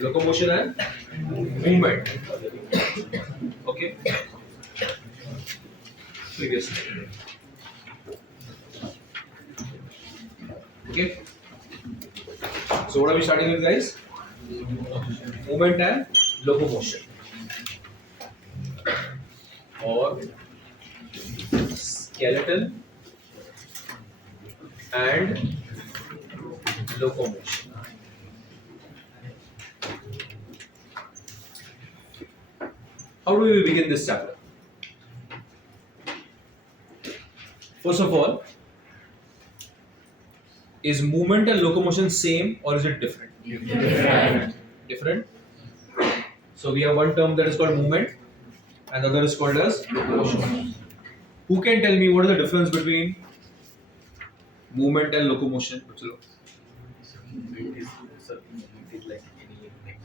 Locomotion and movement. Okay. Previous. Okay. So what are we starting with, guys? Movement and locomotion, or skeleton and locomotion. How do we begin this chapter? First of all, is movement and locomotion same or is it different? Different. So we have one term that is called movement and the other is called as locomotion. Who can tell me what is the difference between movement and locomotion? Movement is certain movement is like any movement,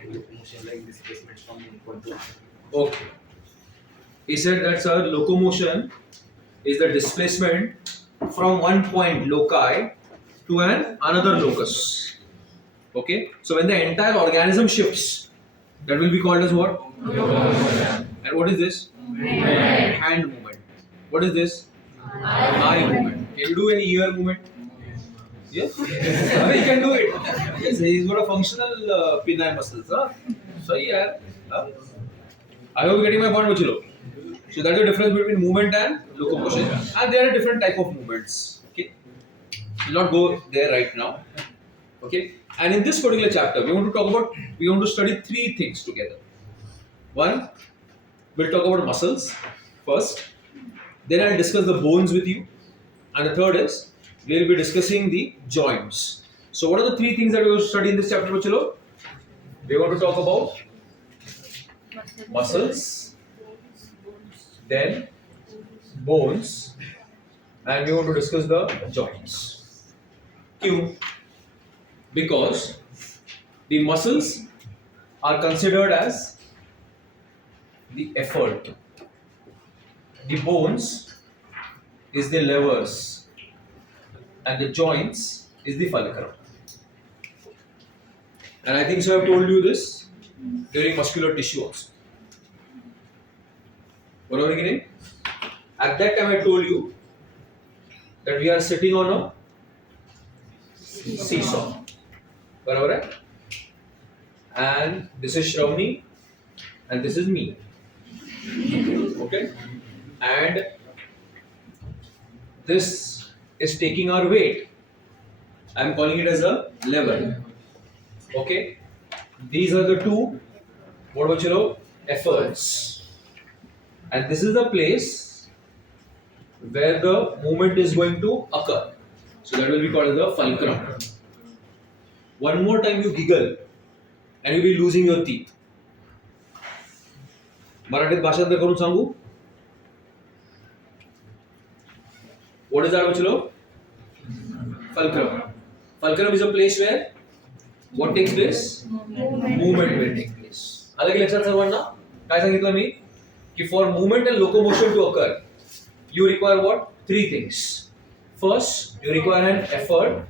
and locomotion like displacement from one to another. Okay. He said that, sir, locomotion is the displacement from one point loci to another locus. Okay. So when the entire organism shifts, that will be called as what? Locomotion. And what is this? Hand movement. What is this? Eye movement. Can you do any ear movement? Yes? He can do it. Yes, he's got a functional pinna muscles. Huh? So yeah. Huh? I hope you're getting my point, Muchilo. So that's the difference between movement and locomotion. And there are different type of movements. Okay. We'll not go there right now. Okay. And in this particular chapter, we want to study three things together. One, we'll talk about muscles first. Then I'll discuss the bones with you. And the third is, we'll be discussing the joints. So what are the three things that we will study in this chapter, Bachalo? We want to talk about muscles, then bones, and we want to discuss the joints. Q. Because the muscles are considered as the effort. The bones is the levers and the joints is the fulcrum. And I think so I've told you this during muscular tissue also. What are we getting? At that time I told you that we are sitting on a seesaw. Barabar? And this is Shravani and this is me. Okay? And this is taking our weight. I am calling it as a lever. Okay? These are the two efforts. And this is the place where the movement is going to occur. So that will be called as the fulcrum. One more time you giggle and you will be losing your teeth. Marathit भाषांतर करून सांगू. What is that, Bachalo? Fulcrum. Fulcrum is a place where what takes place? Movement will take place. अलग लक्षात सर्वांना काय सांगितलं मी की for movement and locomotion to occur, you require what? Three things. First, you require an effort,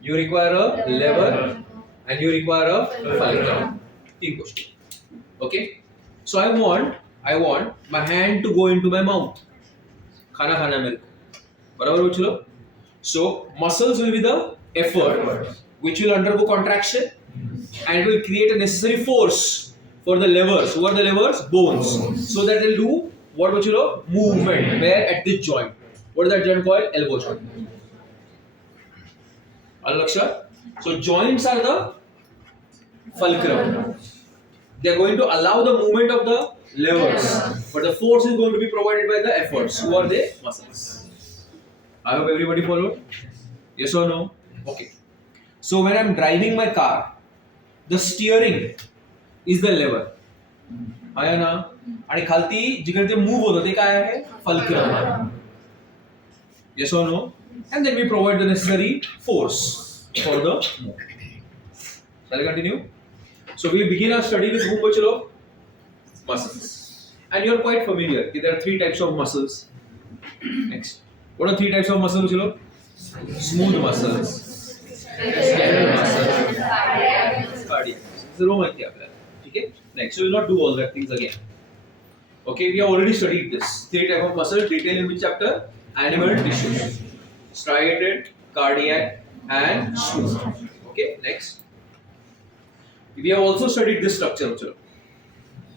you require a lever, and you require a fulcrum. तीन गोष्टी. Okay? So I want my hand to go into my mouth. खाना खाना मेरे को. बराबर बच्चों? So muscles will be the effort, which will undergo contraction, and it will create a necessary force for the levers. Who are the levers? Bones. So that they'll do what bachalo? Movement. Where? At this joint. What is that joint called? Elbow joint. Alaksha? So joints are the fulcrum. They are going to allow the movement of the levers, but the force is going to be provided by the efforts. Who are they? Muscles. I hope everybody followed. Yes or no? Okay. So when I am driving my car, the steering is the lever. आहे ना? आणि खालती जिकडे ते move होतं ते काय आहे? Fulcrum. Yes or no? And then we provide the necessary force for the movement. Shall I continue? So we begin our study with whom, bachalo? Muscles. And you are quite familiar. There are three types of muscles. Next. What are three types of muscles, bachalo? Smooth muscles, सर्व माहिती आहे आपल्याला. ठीक आहे. Next, we will not do all that things again. Okay, we have already studied this. Three type of muscle detailed in which chapter? Animal tissues. Striated, cardiac, and smooth. Okay, next. We have also studied this structure, Bachalo.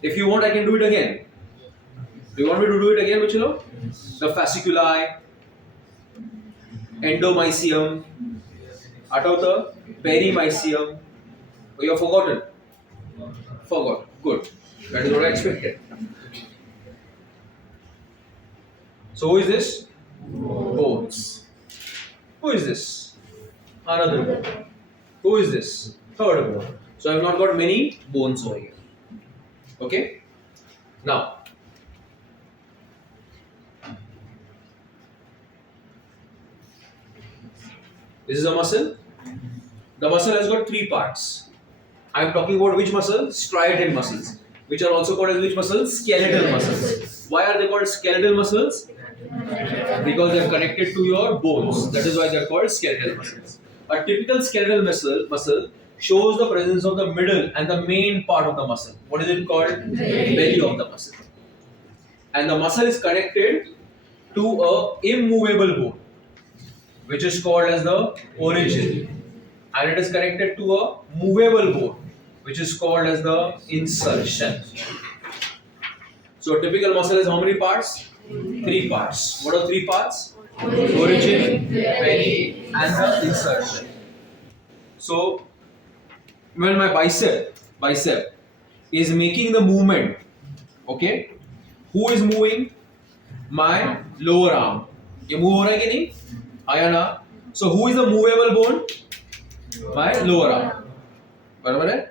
If you want, I can do it again. Do you want me to do it again, Bachalo? The fasciculi, endomysium, atauta, perimysium. Oh, you have forgotten? Forgot. Good. That is what I expected. So who is this? Bones. Who is this? Another bone. Who is this? Third bone. So I have not got many bones over here. Okay? Now, this is a muscle. The muscle has got three parts. I am talking about which muscle? Striated muscles, which are also called as which muscles? Skeletal muscles. Why are they called skeletal muscles? Because they are connected to your bones. That is why they are called skeletal muscles. A typical skeletal muscle shows the presence of the middle and the main part of the muscle. What is it called? Belly of the muscle. And the muscle is connected to a immovable bone, which is called as the origin. And it is connected to a movable bone, which is called as the insertion. So a typical muscle has how many parts? Three parts. What are three parts? Origin, belly, and the insertion. So when my bicep is making the movement, okay, who is moving? My lower arm. ये move हो रहा है कि नहीं? आया ना? So who is the movable bone? My lower arm. बराबर है?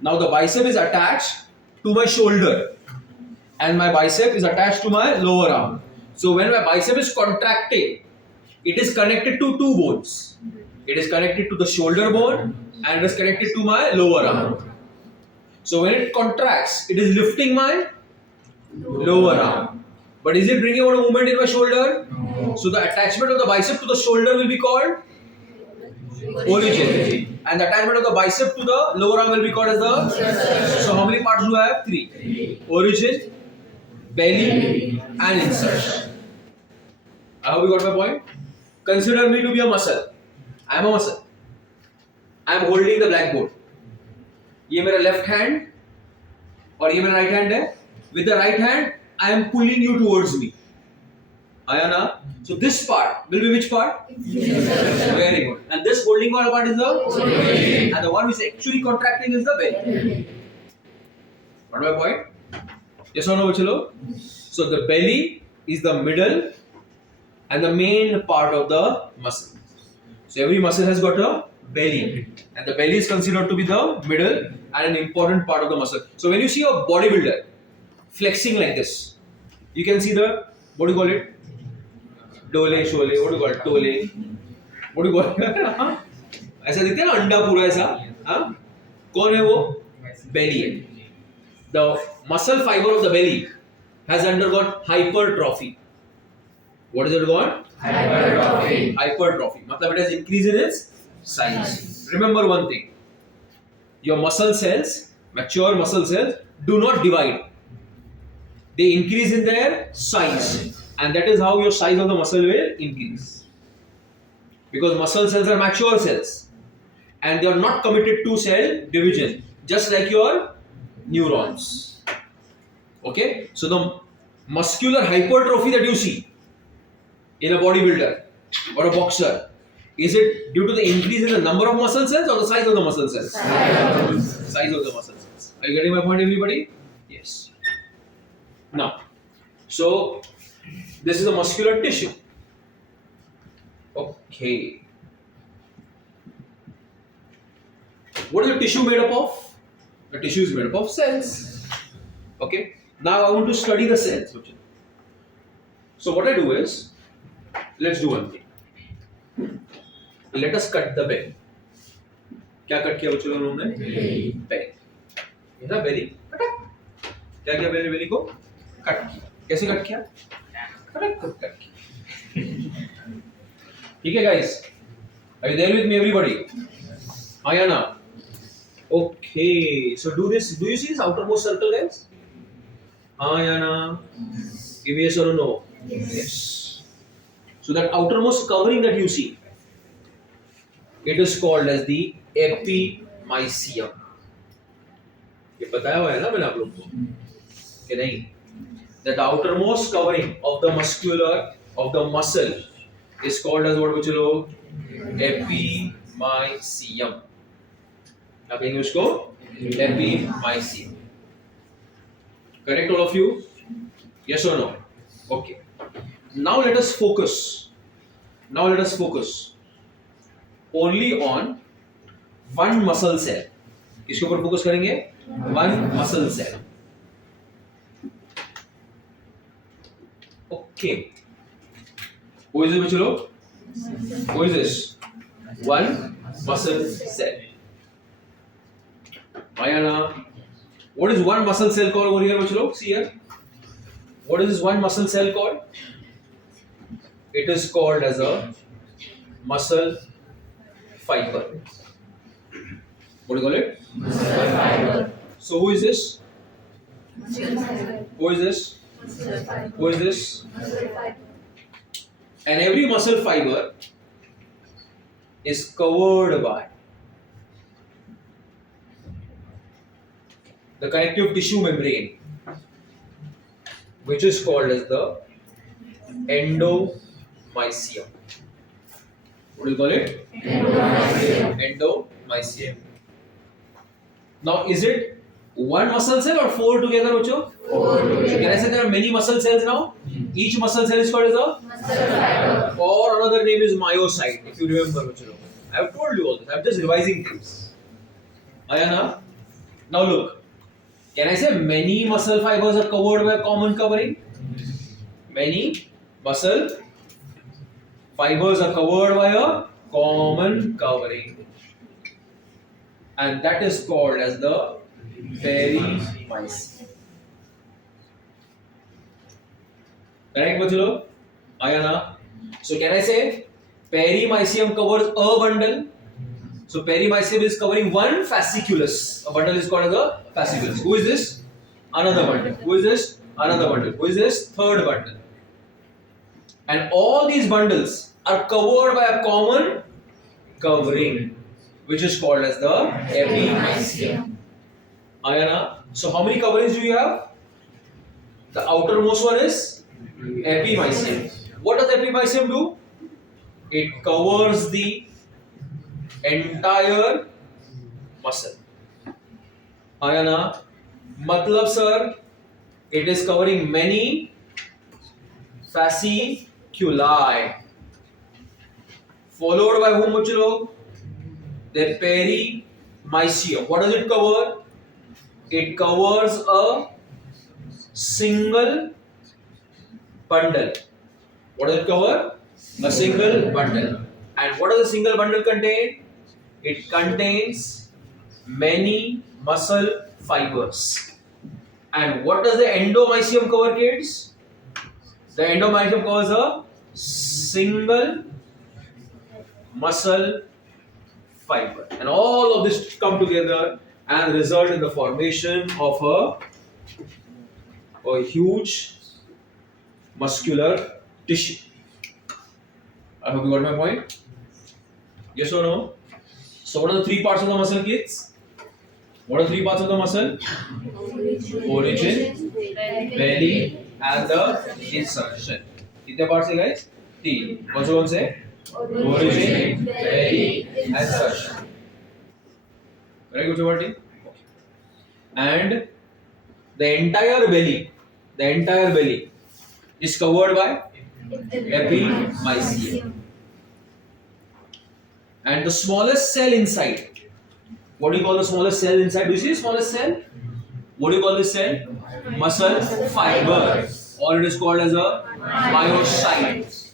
Now the bicep is attached to my shoulder, and my bicep is attached to my lower arm. So when my bicep is contracting, it is connected to two bones. It is connected to the shoulder bone and it is connected to my lower arm. So when it contracts, it is lifting my lower arm. But is it bringing about a movement in my shoulder? No. So the attachment of the bicep to the shoulder will be called origin. And the attachment of the bicep to the lower arm will be called as the... So how many parts do I have? Three. Origin, belly, and insertion. I hope you got my point. Consider me to be a muscle. I am a muscle. I am holding the blackboard. ये मेरा left hand और ये मेरा right hand है. With the right hand, I am pulling you towards me. आया ना? So this part will be which part? Very good. And this holding part is the and the one which is actually contracting is the belly. Got my point? Yes or no, Chilo? So the belly is the middle and the main part of the muscle. So every muscle has got a belly, and the belly is considered to be the middle and an important part of the muscle. So when you see a bodybuilder flexing like this, you can see the, what do you call it? Dole, shole, what do you call it? Tole. What do you call it? ऐसा दिखता है ना अंडा पूरा ऐसा, हाँ? कौन है वो? Belly है. The muscle fiber of the belly has undergone hypertrophy. What is it called? Hypertrophy. Hypertrophy. मतलब it has increased in its size. Remember one thing. Your muscle cells, mature muscle cells, do not divide. They increase in their size. And that is how your size of the muscle will increase. Because muscle cells are mature cells. And they are not committed to cell division. Just like your neurons. Okay? So the muscular hypertrophy that you see in a bodybuilder or a boxer, is it due to the increase in the number of muscle cells or the size of the muscle cells? Size of the muscle cells. Are you getting my point, everybody? Yes. Now, so this is a muscular tissue. Okay. What is the tissue made up of? The tissue is made up of cells. Okay. Now I want to study the cells. So what I do is, let's do one thing. Let us cut the belly. क्या cut किया बच्चों लोगों ने? Belly. ये ना belly कटा. क्या किया belly को? कट किया. कैसे कट किया? कट किया. ठीक है guys? Are you there with me, everybody? हाँ या ना? Okay, so do this. Do you see this outermost circle, guys? Yeah, na. Give me yes or no. Yes. So that outermost covering that you see, it is called as the epimysium. ये बताया हुआ है ना मैंने आप लोग को कि नहीं? That outermost covering of the muscle is called as what बच्चे लोग? Epimysium. क्या कहेंगे उसको? Epimysium. Correct, all of you? Yes or no? Okay. Now let us focus. Only on one muscle cell. किसके ऊपर फोकस करेंगे? One muscle cell. Okay. Who is it, बच्चों लोग? Who is this? One muscle cell. Ayana. What is one muscle cell called over here, bachlo? See here. What is this one muscle cell called? It is called as a muscle fiber. What do you call it? Muscle fiber. So who is this? Muscle fiber. Who is this? Muscle fiber. Who is this? Muscle fiber. And every muscle fiber is covered by the connective tissue membrane, which is called as the endomysium. What do you call it? Endomysium. Endomysium. Now, is it one muscle cell or four together, Ocho? Four So together. can I say there are many muscle cells now? Each muscle cell is called as a, Muscle fiber. or another name is myocyte, if you remember, Ocho. I have told you all this. I am just revising things. Ayana. Now look. Can I say many muscle fibers are covered by a common covering? Many muscle fibers are covered by a common covering. And that is called as the perimysium. Correct, Bachalo? Ayana. So can I say perimysium covers a bundle? So perimysium is covering one fasciculus. A bundle is called as a fasciculus. Who is this? Another bundle. Who is this? Another bundle. Who is this? Third bundle. And all these bundles are covered by a common covering, which is called as the epimysium. Ayana. So how many coverings do you have? The outermost one is epimysium. What does epimysium do? It covers the entire muscle. Ayana. Matlab sir, it is covering many fasciculi. Followed by whom, bachlo? The perimysium. What does it cover? It covers a single bundle. What does it cover? A single bundle. And what does a single bundle contain? It contains many muscle fibers. And what does the endomysium cover, kids? The endomysium covers a single muscle fiber. And all of this come together and result in the formation of a huge muscular tissue. I hope you got my point. Yes or no? So what are the three parts of the muscle, kids? What are the three parts of the muscle? Origin, belly, and the insertion. कितने parts है guys? तीन. कौन से? Origin, belly, and insertion. Correct, good party. And the entire belly is covered by epimysium. And the smallest cell inside, what do you call the smallest cell inside? Do you see the smallest cell? What do you call this cell? Muscle fiber, or it is called as a myocyte.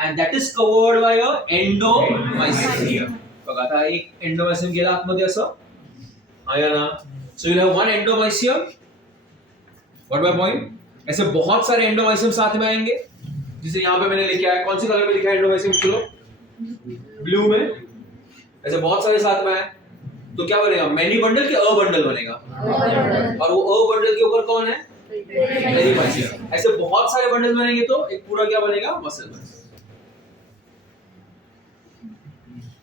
And that is covered by a endomysium. बघा आता एक endomysium गेला आतमध्ये असं आया ना. So you have one endomysium. What my point? ऐसे बहुत सारे endomysium साथ में आएंगे. जिसे यहाँ पे मैंने लिखा है, कौन सी कलर में लिखा है endomysium? चलो ब्लू में. ऐसे बहुत सारे साथ में आए. तो क्या बनेगा, मैनी बंडल के अ बंडल बनेगा, और वो अ बंडल के ऊपर कौन है, पेरीमाइसियम। ऐसे बहुत सारे बंडल बनेंगे तो एक पूरा क्या बनेगा, मसल बनेगा।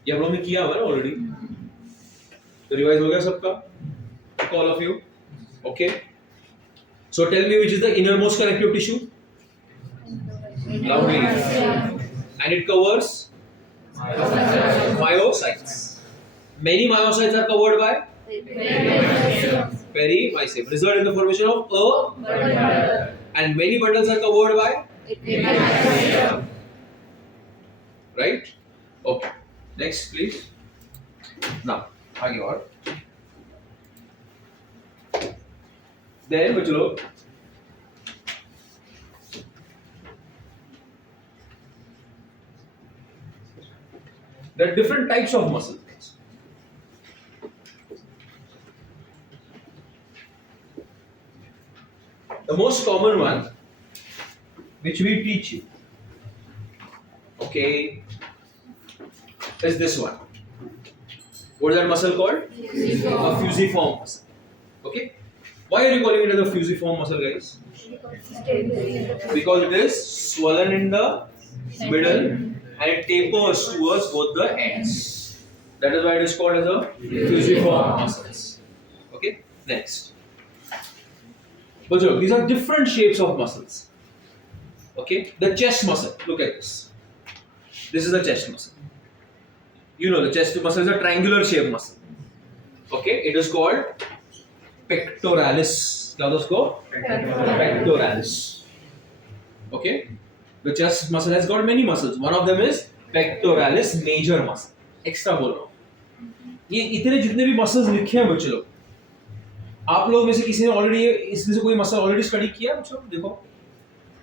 ये हम लोग ने किया हुआ है ऑलरेडी, तो रिवाइज हो गया सबका, all of you, okay. So tell me which is the innermost connective tissue, loudly, and it covers myocytes. Many myocytes are covered by perimysium, result in the formation of a, and many bundles are covered by, right? Okay, next please. Now आगे और then बच्चों लोग there are different types of muscles. The most common one which we teach you, okay, is this one. What is that muscle called? A fusiform muscle. Okay. Why are you calling it as a fusiform muscle, guys? Because it is swollen in the middle and it tapers towards both the ends. That is why it is called as a fusiform muscles. Okay. Next. These are different shapes of muscles. Okay. The chest muscle. Look at this. This is the chest muscle. You know the chest muscle is a triangular shaped muscle. Okay. It is called pectoralis. क्या होता है उसको? Pectoralis. Okay. The chest muscle has got many muscles. One of them is pectoralis major muscle. Extra बोल रहा हूँ। ये इतने जितने भी muscles लिखे हैं बच्चे लोग, आप लोग में से किसी ने ऑलरेडी इसमें से कोई मसल ऑलरेडी स्टडी किया बच्चों? देखो,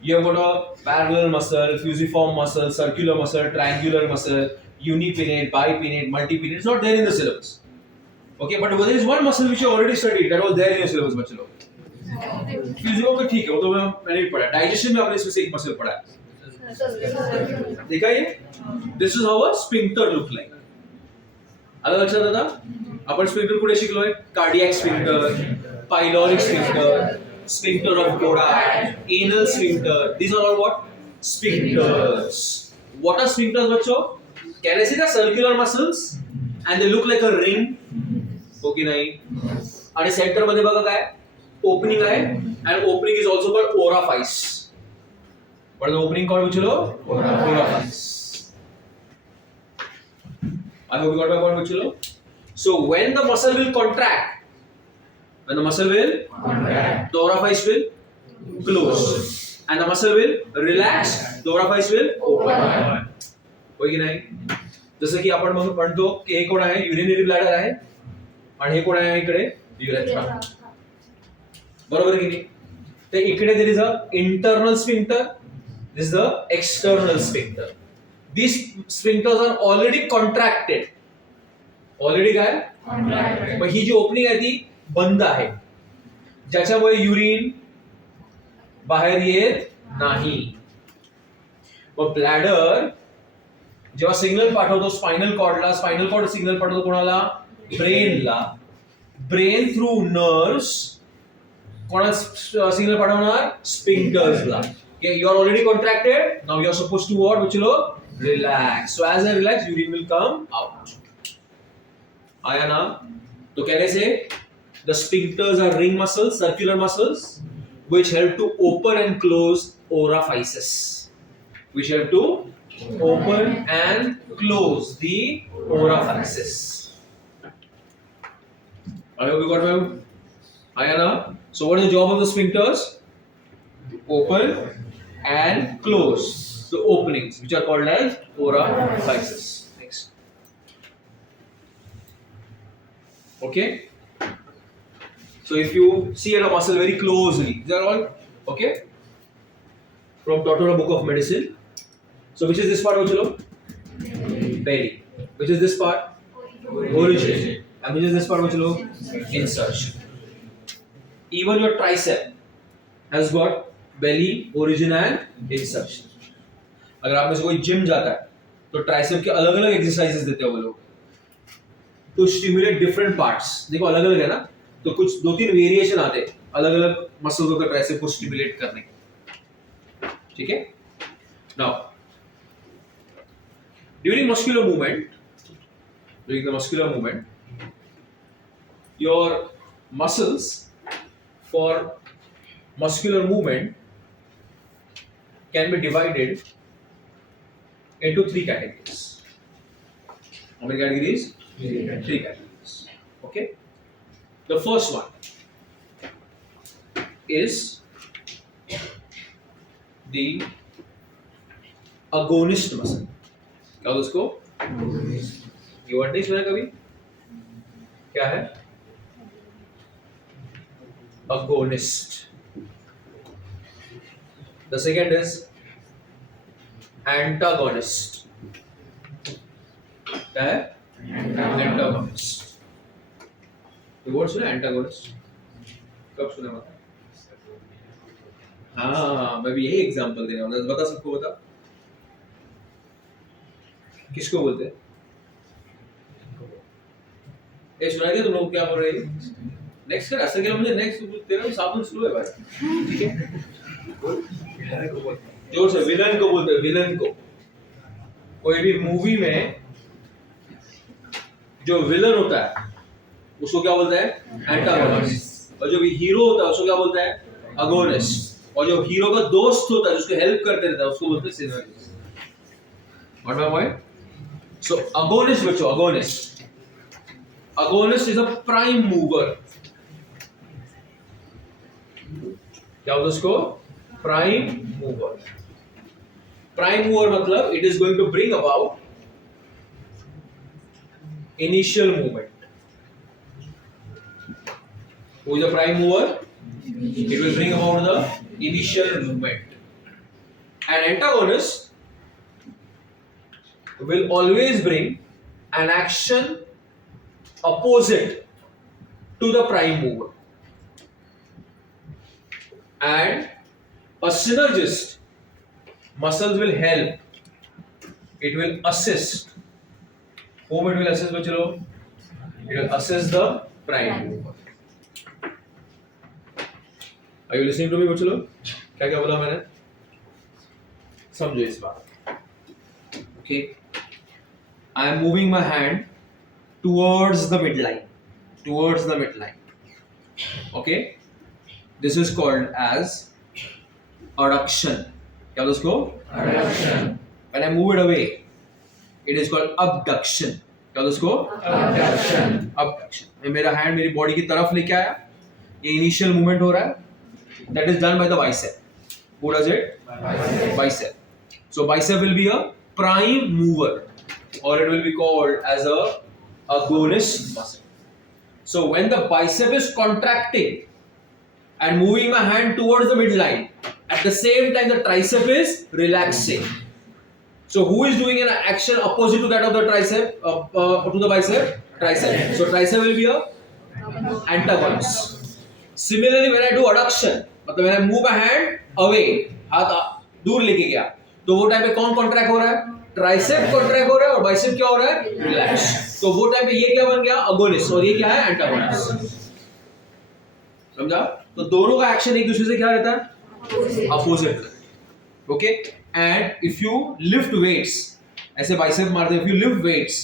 you have got a parallel muscle, fusiform muscle, circular muscle, triangular muscle, unipinnate, bipinnate, multipinnate. It's not there in the syllabus. Okay, but there is one muscle which you already studied that was there in your syllabus बच्चे लोग। Physio का ठीक है, वो तो मैंने भी पढ़ा। डाइजेशन में आपने इसमें से एक मसल पढ़ा है, देखा ये? This is how a sphincter look like. अलग लक्षात आता? आपण स्फिंक्टर कुठे शिकलोय? Cardiac sphincter, pyloric sphincter, sphincter of Kodak, anal sphincter. These are all what? Sphincters. What are sphincters, बच्चों? Can I see the circular muscles? And they look like a ring. हो की नाही? आणि सेंटर मध्ये बघा काय? Opening आहे. And opening is also called orifice. What is the opening called, बच्चों? Orifice. I hope you got my point, bachalo. So when the muscle will contract, the orifice will close, and the muscle will relax, the orifice will open. होय की नाही? जसं की आपण म्हणतो की हे कोण आहे, युरिनरी ब्लॅडर आहे आणि हे कोण आहे इकडे, युरेथ्रा. बरोबर की नाही? तर इकडे there is a internal sphincter, this is the external sphincter. These sphincters are already contracted. Already काय? Contracted. मग ही जी ओपनिंग आहे ती बंद आहे, ज्याच्यामुळे युरिन बाहेर येत नाही. मग ब्लॅडर जेव्हा सिग्नल पाठवतो स्पायनल कॉर्डला, स्पायनल कॉर्ड सिग्नल पाठवतो कोणाला? ब्रेनला. ब्रेन थ्रू नर्व्स कोणाला सिग्नल पाठवणार? स्फिंक्टर्सला. You are already contracted. Now you are supposed to what? Which will relax. So as I relax, urine will come out. आया ना? तो कहने से the sphincters are ring muscles, circular muscles, which help to open and close orifices. Which help to open and close the orifices. I hope you got my. आया ना? So what is the job of the sphincters? Open and close the openings, which are called as orifices. Next. Okay. So if you see at a muscle very closely, they are all okay. From Totora Book of Medicine. So which is this part, Ochilo? Belly. Which is this part? Origin. And which is this part, Ochilo? Insertion. Even your tricep has got belly, origin and insertion. अगर आप में से कोई gym जाता है तो tricep के अलग अलग एक्सरसाइजेस देते हैं वो लोग. to stimulate different parts. देखो अलग अलग है ना, तो कुछ 2-3 वेरिएशन आते हैं अलग अलग मसल्स को ट्राइसेप को स्टिमुलेट करने के. ठीक है. Now during the muscular movement, your muscles for muscular movement can be divided into 3 categories. How many categories? 3 categories. Okay. The first one is the agonist muscle. क्या होता है उसको? ये वर्ड नहीं सुना कभी? क्या है? Agonist. The second is antagonist. क्या है? Antagonist. ये वर्ड सुना एंटागोनिस्ट? कब सुना बता? हाँ, मैं भी यही एग्जांपल देने वाला हूँ. बता सबको बता. किसको बोलते हैं? ये सुनाई दिया तुम लोग क्या बोल रहे हैं? नेक्स्ट कर ऐसा क्या मुझे नेक्स्ट तेरा भी साबुन स्लो है भाई. ठीक है. जोर से विलन को बोलते हैं. विलन को कोई भी मूवी में जो विलन होता है उसको क्या बोलता है? एंटागोनिस्ट. और जो भी हीरो होता है उसको क्या बोलता है? अगोनिस्ट. और जो हीरो का दोस्त होता है जिसको हेल्प करते रहता है उसको बोलते हैं synergist. What my point? So agonist बच्चों, agonist is a prime mover. क्या होता है उसको? Prime mover. प्राइम मूवर मतलब it is going to bring about initial movement. Who is the prime mover? It will bring about the initial movement. An antagonist will always bring an action opposite to the prime mover. And a synergist muscles will help. It will assist. Whom it will assist बच्चों? It will assist the prime mover. Are you listening to me बच्चों? क्या क्या बोला मैंने? समझो इस बात. Okay. I am moving my hand towards the midline. Okay. This is called as adduction. क्या बोलते उसको? Adduction. When I move it away, it is called abduction. क्या होता है उसको? Abduction. मैं मेरा हैंड मेरी बॉडी की तरफ लेके आया. ये इनिशियल मूवमेंट हो रहा है. That is done by the bicep. Who does it? Bicep. So bicep will be a prime mover, or it will be called as a agonist muscle. So when the bicep is contracting and moving my hand towards the midline, at the same time the tricep is relaxing. So who is doing an action opposite to that of the tricep, to the bicep? Tricep. So tricep will be a antagonist. Similarly, when I do adduction, मतलब when I move my hand away, हाथ दूर लेके गया, तो वो time पे कौन contract हो रहा है? ट्राइसेप कॉन्ट्रैक्ट हो रहा है और बाइसेप क्या हो रहा है? रिलैक्स. तो वो टाइम पे ये क्या बन गया? अगोनिस्ट. और ये क्या है? एंटागोनिस्ट. समझा? तो दोनों का एक्शन एक दूसरे से क्या रहता है? Opposite. Okay. And if you lift weights, ऐसे bicep मारते हैं, if you lift weights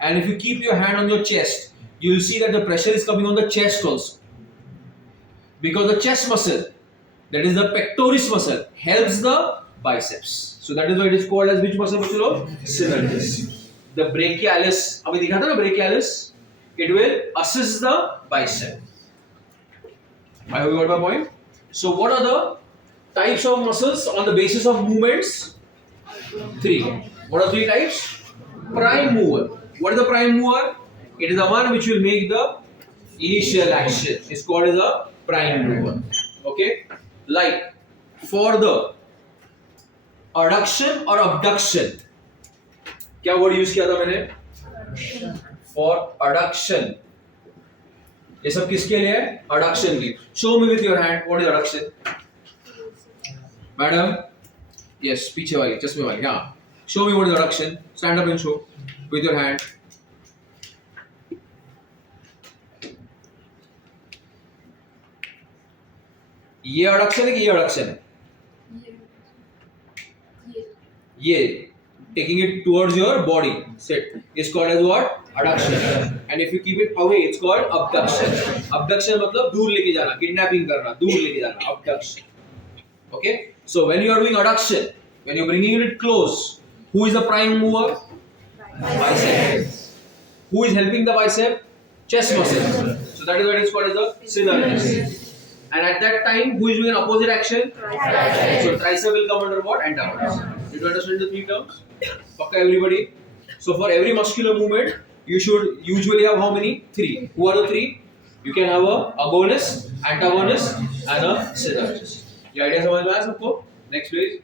and if you keep your hand on your chest, you will see that the pressure is coming on the chest also. Because the chest muscle, that is the pectoris muscle, helps the biceps. So that is why it is called as which muscle? Synergist. The brachialis, अभी दिखा था ना brachialis? It will assist the bicep. I hope you got my point. So what are the types of muscles on the basis of movements? 3. What are 3 types? Prime mover. What is the prime mover? It is the one which will make the initial action. It's called as a prime mover. Okay? Like for the adduction or abduction. क्या word use किया था मैंने? For adduction. ये सब किसके लिए है? Adduction के लिए. Show me with your hand. What is adduction? Madam, yes, पीछे वाली, चश्मे वाली, हाँ. Show me what is adduction. Stand up and show with your hand. ये अडक्शन है कि ये अडक्शन है? ये taking it towards your body set is called as what? Adduction. And if you keep it away, it's called abduction. Abduction मतलब दूर लेके जाना, kidnapping करना, दूर लेके जाना, abduction. Okay? So when you are doing adduction, when you are bringing it close, who is the prime mover? Bicep. Who is helping the bicep? Chest muscle. So that is what is called as the synergist. And at that time, who is doing an opposite action? So tricep will come under what? Antagonist. Did you understand the three terms? Okay, everybody. So for every muscular movement, you should usually have how many? 3. Who are the 3? You can have a agonist, antagonist, and a synergist. ये idea समझ में आया सबको? Next please.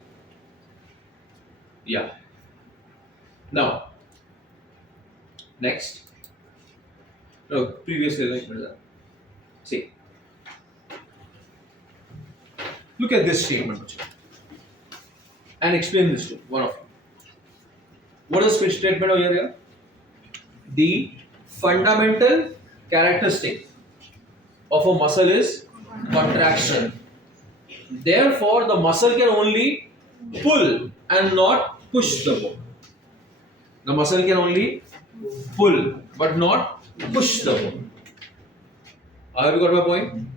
Yeah. Now. Next. No, previous slide. See. Look at this statement and explain this to one of you. What is the statement over here? The fundamental characteristic of a muscle is contraction. Therefore, the muscle can only pull and not push the bone. The muscle can only pull but not push the bone. Have you got my point?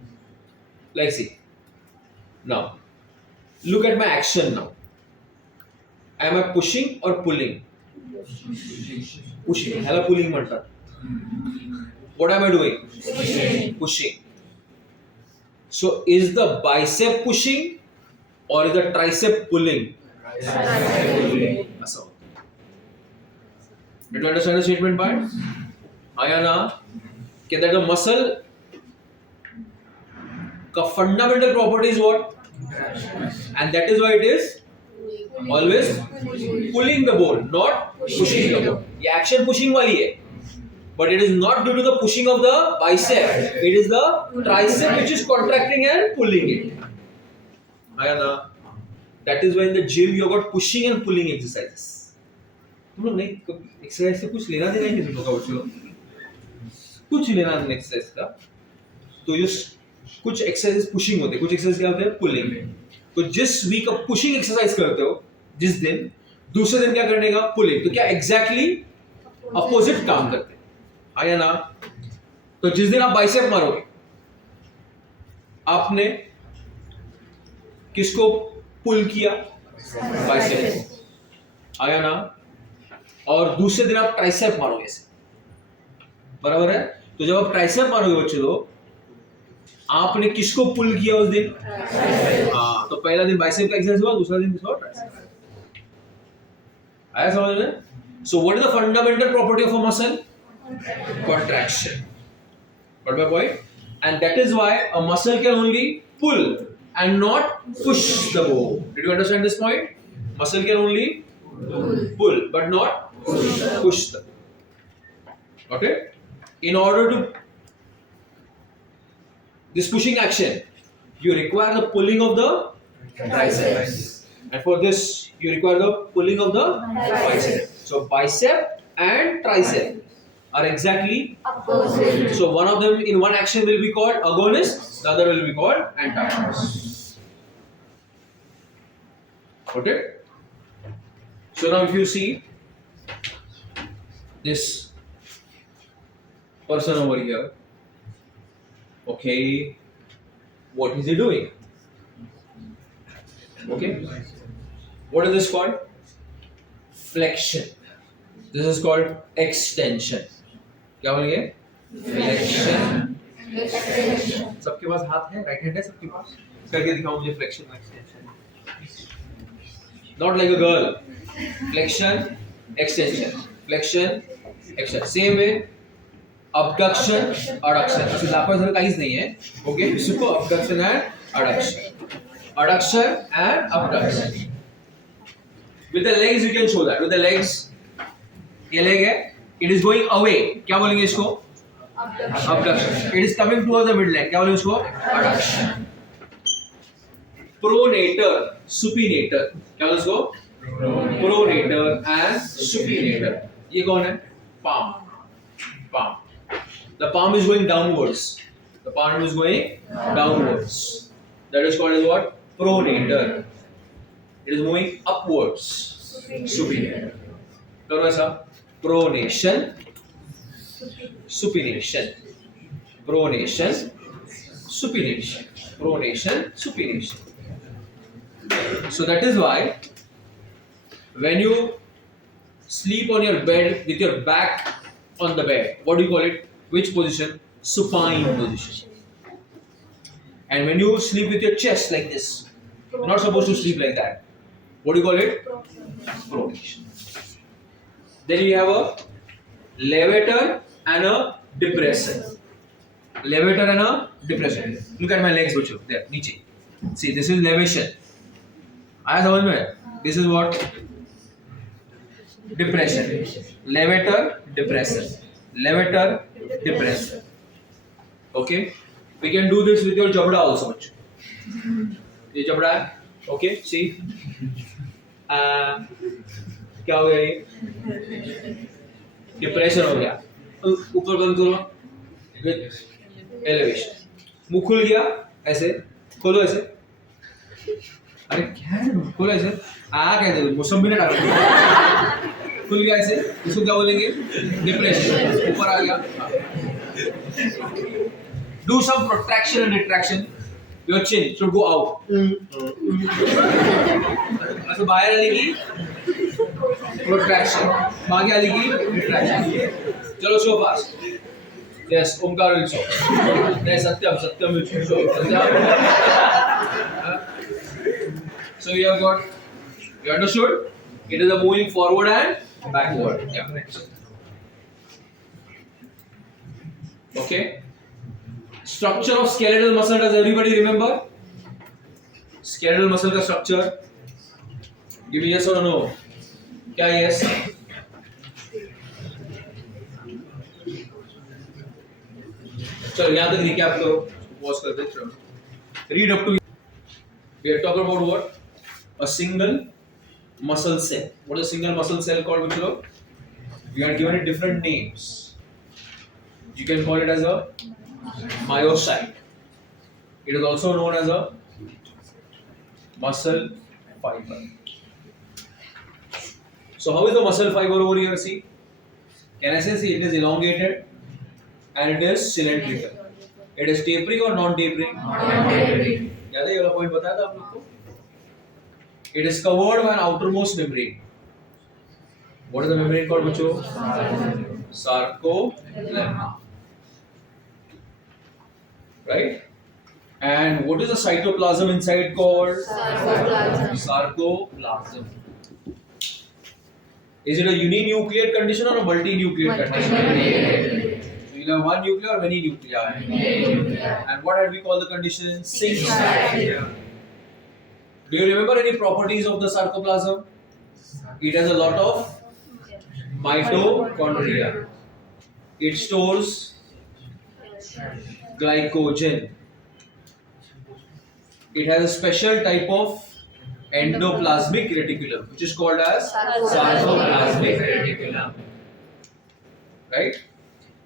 Like see. Now, look at my action now. Am I pushing or pulling? Pushing. Hello, pulling matter. What am I doing? Pushing. So, is the bicep pushing or is the tricep pulling? Tricep. Did you understand the statement part? Ayana, that the muscle fundamental property is what? And that is why it is always pulling the bone, not pushing the bone. ये action pushing वाली है, but it is not due to the pushing of the bicep. It is the tricep which is contracting and pulling it. Ayana, that is why in the gym you have got pushing and pulling exercises. तुम लोग नहीं exercise से कुछ लेना देना ही नहीं तुम लोग का बच्चों, कुछ लेना देना exercise का, तो just कुछ एक्सरसाइज पुशिंग होते हैं, कुछ एक्सरसाइज क्या होते हैं पुलिंग। तो जिस वीक आप पुशिंग एक्सरसाइज करते हो जिस दिन, दूसरे दिन क्या करने का पुलिंग, तो क्या एग्जैक्टली अपोजिट काम करते हैं, आया ना? तो जिस दिन आप बाइसेप मारोगे, आपने किसको पुल किया? बाइसेप को, आया ना? और दूसरे दिन आप ट्राइसेप मारोगे, बराबर है? तो जब आप ट्राइसेप मारोगे बच्चे लोग, आपने किसको पुल किया उस दिन? हाँ, तो पहला दिन बाइसेप का एक्सरसाइज हुआ, दूसरा दिन किसका? ट्राइसेप। आया समझ में? So what is the fundamental property of a muscle? Contraction. Got my point? And that is why a muscle can only pull and not push the bone. Did you understand this point? Muscle can only pull but not push the bone. Okay? In order to this pushing action, you require the pulling of the triceps, and for this you require the pulling of the bicep. So bicep and tricep are exactly opposite. so one of them in one action will be called agonist, the other will be called antagonist. Okay? So now if you see this person over here, okay, what is he doing? Okay, what is this called? Flexion. This is called extension. क्या बोलेंगे? Flexion. सबके पास हाथ है, right hand है सबके पास? करके दिखाओ मुझे flexion और extension. Not like a girl. Flexion, extension. Flexion, extension. Same way. Abduction, adduction. असं दाखवायचं काहीच नाही आहे. Okay, इसको abduction and adduction. Adduction and abduction. With the legs you can show that. With the legs, ये leg है. It is going away. क्या बोलेंगे इसको? Abduction. It is coming towards the midline. क्या बोलेंगे इसको? Adduction. Pronator, supinator. क्या बोलेंगे इसको? Pronator and supinator. ये कौन है? Palm. Palm. The palm is going downwards. The palm is going downwards. That is called as what? Pronator. It is moving upwards. Supinate. करो ऐसा. Pronation. Supination. Pronation. Supination. Pronation. Supination. So that is why when you sleep on your bed with your back on the bed, what do you call it? Which position? Supine position. And when you sleep with your chest like this, you're not supposed to sleep like that. What do you call it? Pronation. Then you have a levator and a depressor. Levator and a depressor. Look at my legs, Bacho. There, niche. See, this is levation. आया समझ में? This is what? Depression. Levator, depressor. Levator, depressor. Okay? We can do this with your jabda also. ये जबड़ा है. Okay? See? क्या हो गया ये? डिप्रेशन हो गया. ऊपर बंद करो. एलिवेशन. मुंह खुल गया ऐसे. खोलो ऐसे. अरे क्या है? खोलो ऐसे. कहते हो मौसमी ना डालो. खुल गया ऐसे. इसको क्या बोलेंगे? डिप्रेशन. ऊपर आ गया. Do some protraction and retraction. Your chin should go out. ऐसे बाहर आएगी. Protraction. आगे आएगी. Retraction. चलो show fast. Yes, Omkar will show. Yes, Satyam will show. So you have got. You understood? It is a moving forward and backward. Yeah. Okay. Structure of skeletal muscle, does everybody remember? Skeletal muscle का structure. Give me yes or no. क्या yes? चलो यहाँ तक recap करो. Pause कर दे. चलो. Read up to. We are talking about what? A single muscle cell. What is a single muscle cell called, Michelo? We are given it different names. You can call it as a myocyte. It is also known as a muscle fiber. So how is the muscle fiber over here? See, can I say it is elongated and it is cylindrical. It is tapering or non-tapering? Non-tapering. याद है ये वाला point बताया था आप लोग को? It is covered by an outermost membrane. What is the membrane called, बच्चों? Sarcolemma. Right? And what is the cytoplasm inside called? Sarcoplasm. Is it a uninucleate condition or a multinucleate condition? So you have one nuclei or many nuclei? And what have we called the condition? Single. Do you remember any properties of the sarcoplasm? It has a lot of mitochondria. It stores glycogen. It has a special type of endoplasmic reticulum, which is called as sarcoplasmic reticulum. Right?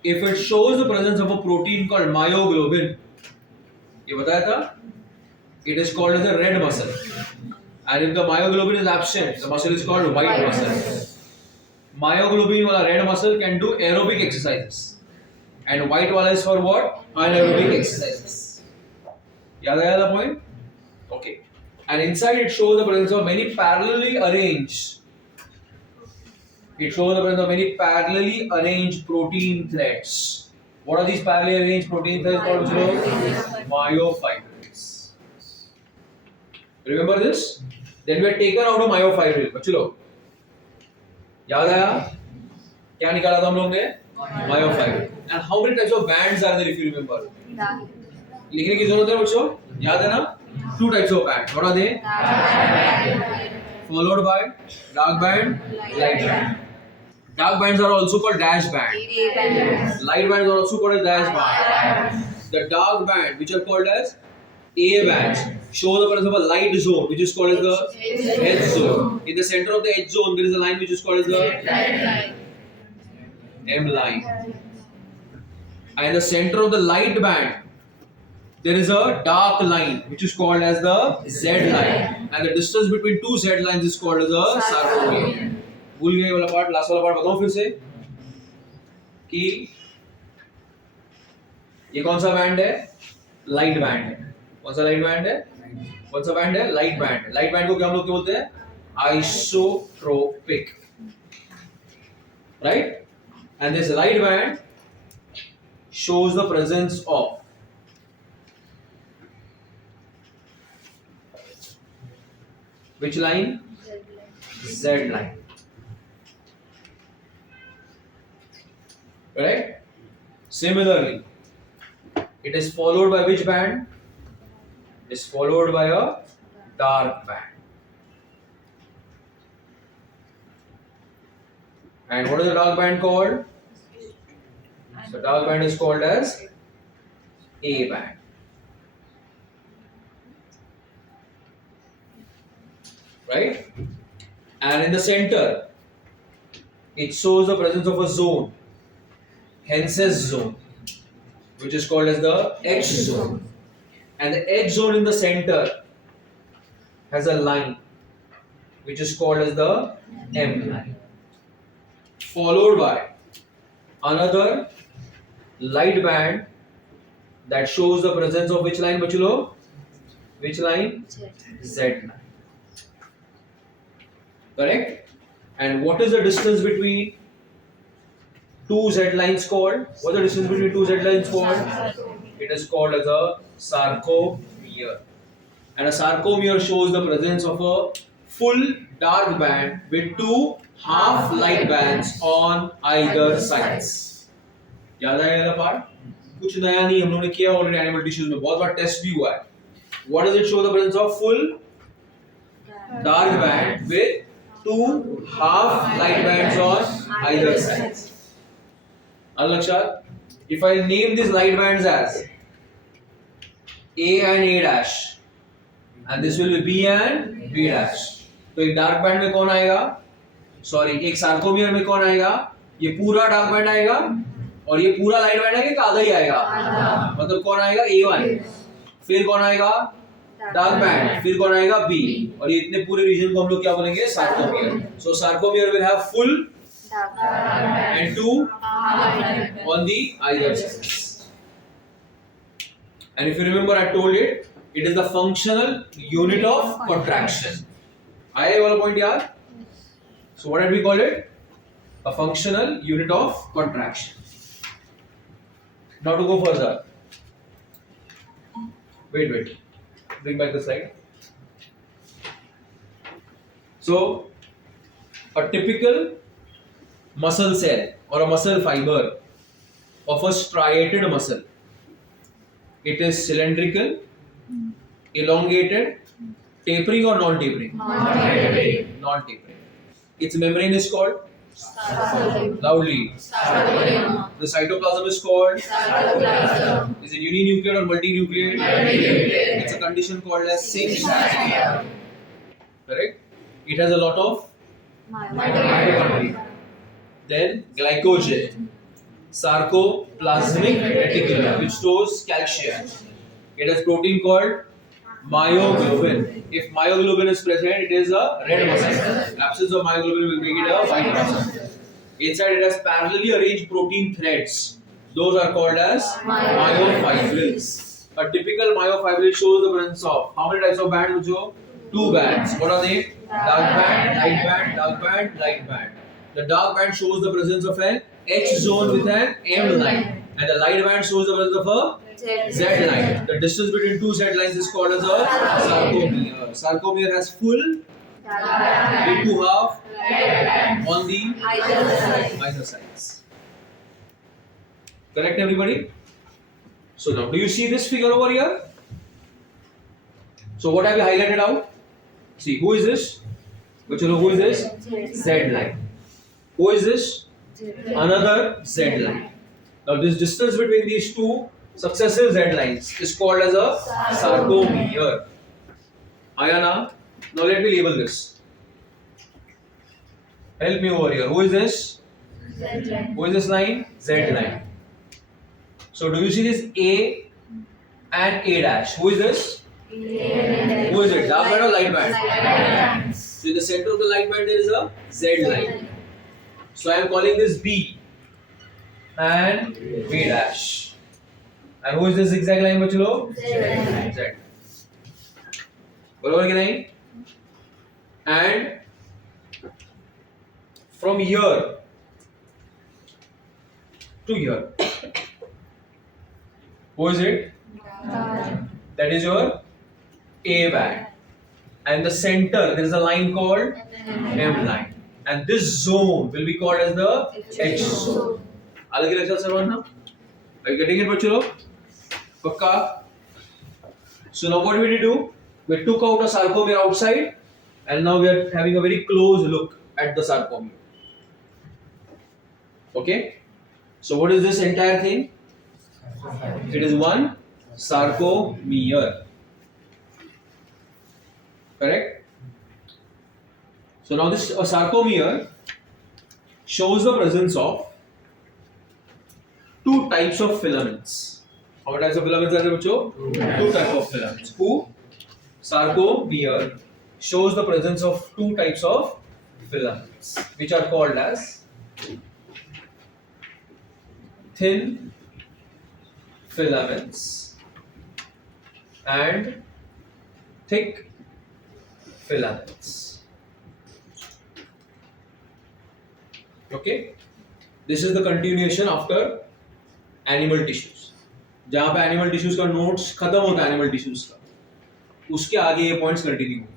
If it shows the presence of a protein called myoglobin, ये बताया था, it is called as a red muscle. And if the myoglobin is absent, the muscle is called white muscle. Myoglobin wala red muscle can do aerobic exercises. And white wala is for what? Anaerobic exercises. Yaad aaya the point? Okay. And inside it shows the presence of many parallelly arranged. It shows the presence of many parallelly arranged protein threads. What are these parallelly arranged protein threads called? Myofibrils. Remember this? Then we are taken out of myofibril. बच्चों याद आया? क्या निकाला था हम लोग ने? Myofibril. And how many types of bands are there if you remember? लिखने की जरूरत है बच्चों? याद है ना? 2 types of bands. What are they? Followed by dark band, light band. Dark bands are also called dash band. Light bands are also called as dash band. The dark band, which are called as A bands, show the presence of a light zone, which is called as the edge zone. In the center of the edge zone, there is a line which is called as the M line. And in the center of the light band, there is a dark line which is called as the Z line, and the distance between two Z lines is called as a sarcomere. भूल गए वाला part, last वाला part बताऊं फिर से कि ये कौन सा बैंड है? लाइट बैंड है. कौन सा लाइट बैंड है? कौन सा बैंड है? Light band. लाइट बैंड को क्या हम लोग क्या बोलते हैं? Isotropic, right? And this light band shows the presence of which line? Z line. Correct? Similarly, it is followed by which band? It is followed by a dark band. And what is the dark band called? So dark band is called as A band. Right? And in the center, it shows the presence of a zone, Hense's zone, which is called as the H zone. And the H zone in the center has a line, which is called as the M line, followed by another light band that shows the presence of which line, Bachulo? Which line? Z line. Correct? And what is the distance between two Z lines called? What is the distance between two Z lines called? It is called as a sarcomere. And a sarcomere shows the presence of a full dark band with two half light bands on either sides. याद आया वाला part? कुछ नया नहीं, हम लोगों ने किया ऑलरेडी एनिमल टिश्यूज में, बहुत बार टेस्ट भी हुआ है. What does it show the presence of? Full dark band with two half light bands on either sides. Alakshat, if I name these light bands as A and A dash, and this will be B and B dash, तो एक dark band में कौन आएगा? Sorry, एक sarcomere में कौन आएगा? ये पूरा डार्क बैंड आएगा और ये पूरा लाइट बैंड आएगा, आधा ही आएगा. मतलब कौन आएगा? A1. फिर कौन आएगा? Dark band. फिर कौन आएगा? B. और ये इतने पूरे रीजन को हम लोग क्या बोलेंगे? Sarcomere. So sarcomere will have full and two on the either sides. And if you remember, I told it is the functional unit of contraction. आया ये वाला पॉइंट यार? So what did we call it? A functional unit of contraction. Now to go further. Wait. Bring back the slide. So a typical muscle cell or a muscle fiber of a striated muscle. It is cylindrical, elongated, tapering or non-tapering? Non-tapering. Its membrane is called? Loudly. The cytoplasm is called? Is it uninucleate or multinucleate? It's a condition called as syncytia. Correct? It has a lot of mitochondria. Then glycogen, sarcoplasmic reticulum, which stores calcium. It has protein called myoglobin. If myoglobin is present, it is a red muscle. Absence of myoglobin will make it a white muscle. Inside it has parallelly arranged protein threads. Those are called as myofibrils. A typical myofibril shows the presence of how many types of bands? Two bands. What are they? Dark band, light band, dark band, light band. The dark band shows the presence of an H zone with an M line, and the light band shows the presence of a Z line. The distance between two Z lines is called as a sarcomere. Sarcomere has full with two half on the either sides. Correct, everybody? So now, do you see this figure over here? So what have you highlighted out? See, who is this? Who is this? Z line. Who is this? Another Z line. Now this distance between these two successive Z lines is called as a sarcomere. Ayana, now let me label this. Help me over here. Who is this? Who is this line? Z line. So do you see this A and A dash. Who is this? Who is it? Dark band or light band? So in the center of the light band there is a Z line. So I am calling this B and B dash. And who is this zigzag line बच्चों लोग? Z. बराबर कि नहीं? And from here to here, who is it? That is your A band. And the center there is a line called M line. And this zone will be called as the H zone. अलग ही लक्षण सर्वांना? Are you getting it, बच्चों लोग? पक्का? So now what did we do? We took out a sarcomere outside, and now we are having a very close look at the sarcomere. Okay? So what is this entire thing? It is one sarcomere. Correct? So now this sarcomere shows the presence of two types of filaments. How many types of filaments are there, bachcho? Two types of filaments. Who? Sarcomere shows the presence of two types of filaments, which are called as thin filaments and thick filaments. Okay? This is the continuation after animal tissues. जहाँ पे animal tissues का notes खत्म होता है animal tissues का, उसके आगे ये पॉइंट्स कंटिन्यू होंगे.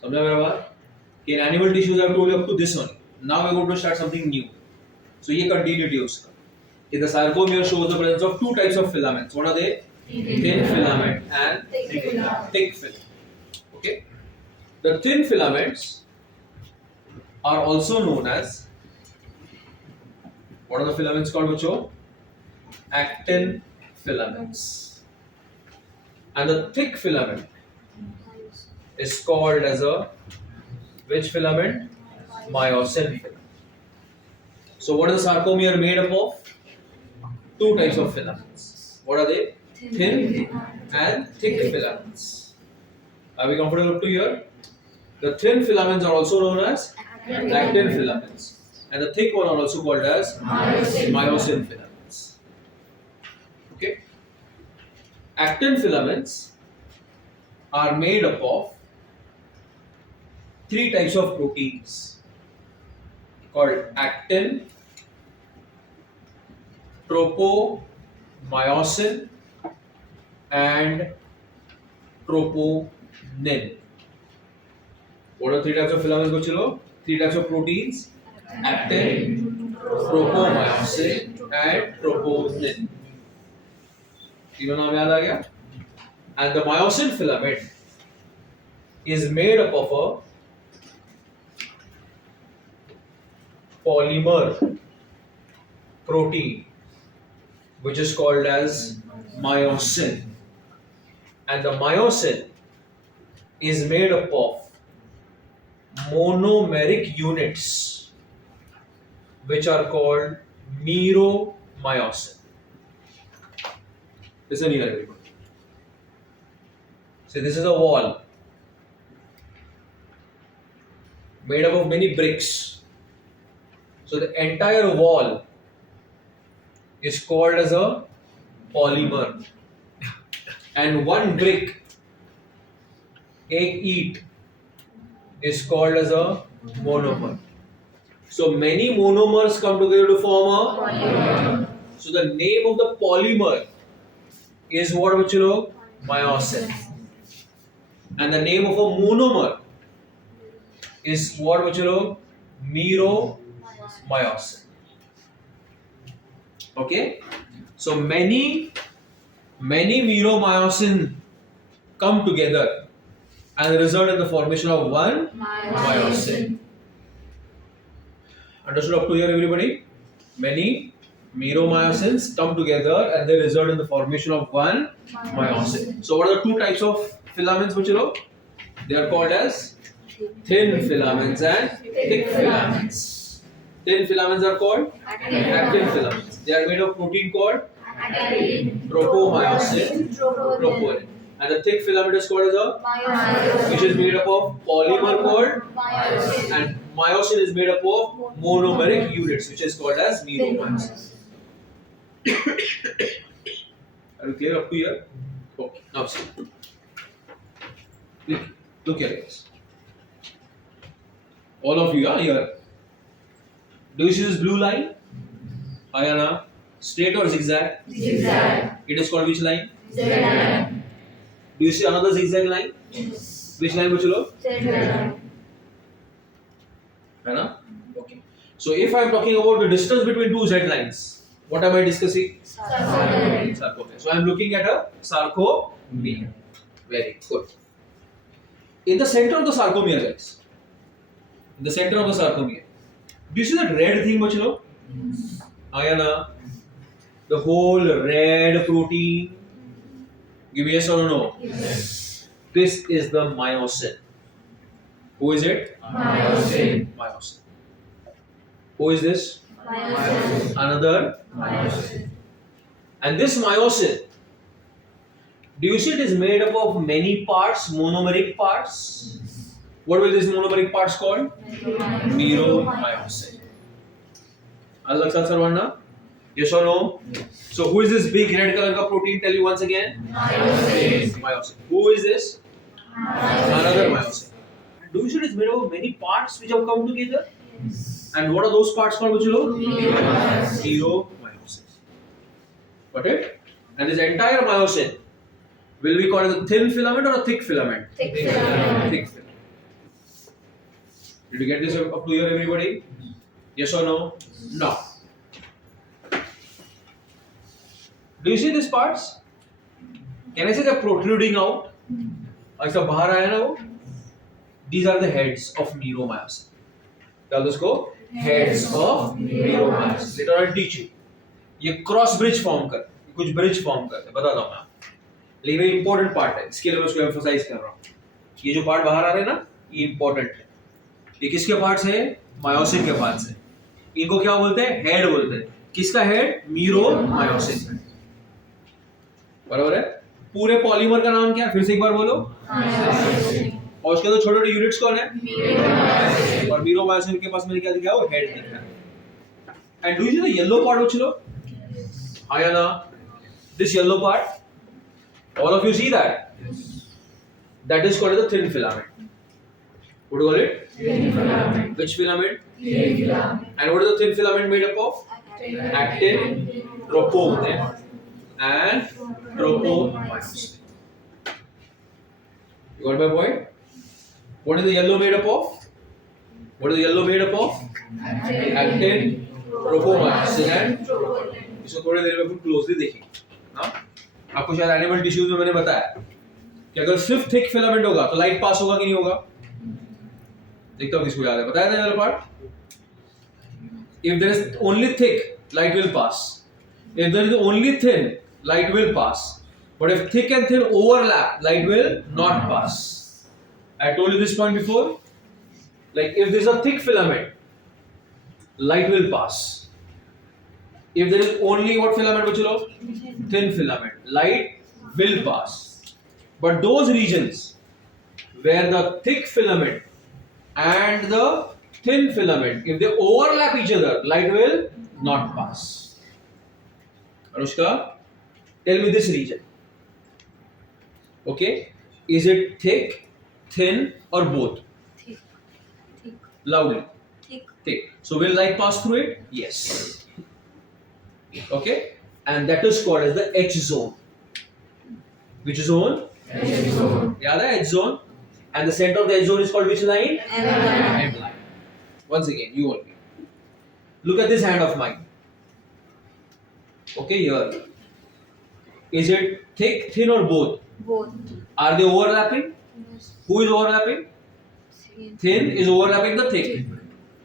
समझा मेरा बात? कि animal tissues are told up to this only. Now we are going to start something new. So ये कंटिन्यूटी है उसका. The sarcomere shows the presence of two types of filaments. What are they? Thin filament and thick filament. Okay. The thin filaments are also known as, what are the filaments called, bachcho? Actin filaments. And the thick filament is called as a, which filament? Myosin filament. So what is the sarcomere made up of? Two types of filaments. What are they? Thin and thick filaments. Are we comfortable up to here? The thin filaments are also known as actin filaments, and the thick one are also called as myosin filaments. Okay. Actin filaments are made up of three types of proteins called actin, tropomyosin, and troponin. What are three types of filaments, bachcho? Three types of proteins: actin, tropomyosin, and troponin. तीनों नाम याद आ गया? And the myosin filament is made up of a polymer protein which is called as myosin, and the myosin is made up of monomeric units which are called meromyosin. Listen here, everybody. So this is a wall made up of many bricks. So the entire wall is called as a polymer, and one brick, एक ईंट, is called as a monomer. So many monomers come together to form a polymer. So the name of the polymer is what, bachcho? Myosin. And the name of a monomer is what, bachcho? Meromyosin. Okay? So many meromyosin come together and result in the formation of one myosin. Understood up to here, everybody? Many meromyosins come together and they result in the formation of one myosin. So what are the two types of filaments, bachcho? They are called as thin filaments and thick filaments. Thin filaments are called actin filaments. They are made of protein called actin, tropomyosin, troponin, proponin. And the thick filament is called as a, myosin, which is made up of polymer called, myosin, and myosin is made up of monomeric units, which is called as meromyosin. Are you clear up to here? Okay. Now see. Look here, guys. All of you are here. Do you see this blue line? Ayana, straight or zigzag? zigzag, It is called which line? Z-line, Do you see another zigzag line? Which line, Buchalo? Z-line, है ना? Okay. So if I am talking about the distance between two Z lines, what am I discussing? sarcomere, Sarcomere. So I am looking at a sarcomere. Very good. In the center of the sarcomere, guys. In the center of the sarcomere. Do you see that red thing, Buchalo? Ayana, the whole red protein. Give me yes or no. yes, This is the myosin. Who is it? myosin, Myosin. Who is this? myosin, Another. myosin, And this myosin, do you see it is made up of many parts, monomeric parts? What will these monomeric parts called? Meromyosin. Allah Sarvana? Yes or no? So who is this big red color ka protein? Tell you once again. myosin, Myosin. Who is this? Another myosin. Do you see it is made up of many parts which have come together? And what are those parts called, Buchalo? Meromyosin. Got it? And this entire myosin will be called as a thin filament or a thick filament? thick filament, Thick filament. Did you get this up to here, everybody? Yes or no? No. Do you see these parts? Can I say they're protruding out? ऐसा बाहर आया ना वो? These are the heads of meromyosin. डाल दो इसको. Heads of meromyosin. Later I'll teach you. ये cross bridge form कर, कुछ ब्रिज फॉर्म करते, बताता हूँ मैं आपको. लेकिन ये इंपॉर्टेंट पार्ट है, इसके लिए मैं उसको एम्फोसाइज कर रहा हूँ. ये जो पार्ट बाहर आ रहे हैं ना, ये इंपॉर्टेंट है. ये किसके पार्ट्स है? मायोसिन के पार्ट्स है. इनको क्या बोलते हैं? हेड बोलते हैं. किसका हेड? मीरोमायोसिन. बराबर है? पूरे पॉलीमर का नाम क्या है? फिर से एक बार बोलो. myosin, और उसके अंदर छोटे छोटे यूनिट्स कौन है? meromyosin, और मीरोमायोसिन के पास मैंने क्या दिखाया? वो हेड दिखाया. And do you see the yellow part which low? Ayana, this yellow part, all of you see that? That is called the thin filament. What do you call it? thin filament, Which filament? thin filament, And what is the thin filament made up of? Actin, troponin, and tropomyosin. You got my point? What is the yellow made up of? What is the yellow made up of? Actin, tropomyosin, and troponin, इसको थोड़ी देर में फिर closely देखेंगे. हाँ, आपको शायद animal tissues में मैंने बताया कि अगर सिर्फ थिक फिलामेंट होगा तो लाइट पास होगा कि नहीं होगा. देखता हूँ किसको याद है. बताया था वाला part. If there is only thick, light will pass. If there is only thin, light will pass. But if thick and thin overlap, light will not pass. I told you this point before. Like if there is a thick filament, light will pass. If there is only what filament, Bachalo? Thin filament, light will pass. But those regions where the thick filament and the thin filament, if they overlap each other, light will not pass. Anushka, tell me this region. Okay, is it thick, thin, or both? thick, thick, Loudly. thick, Thick. So will light pass through it? Yes. Okay, and that is called as the H zone. Which zone? H zone, Yeah, the H zone. And the center of the H zone is called which line? M-line, M line. Once again, you all. Look at this hand of mine. Okay, here. Is it thick, thin, or both? both, Are they overlapping? yes, Who is overlapping? thin, Thin is overlapping the thick.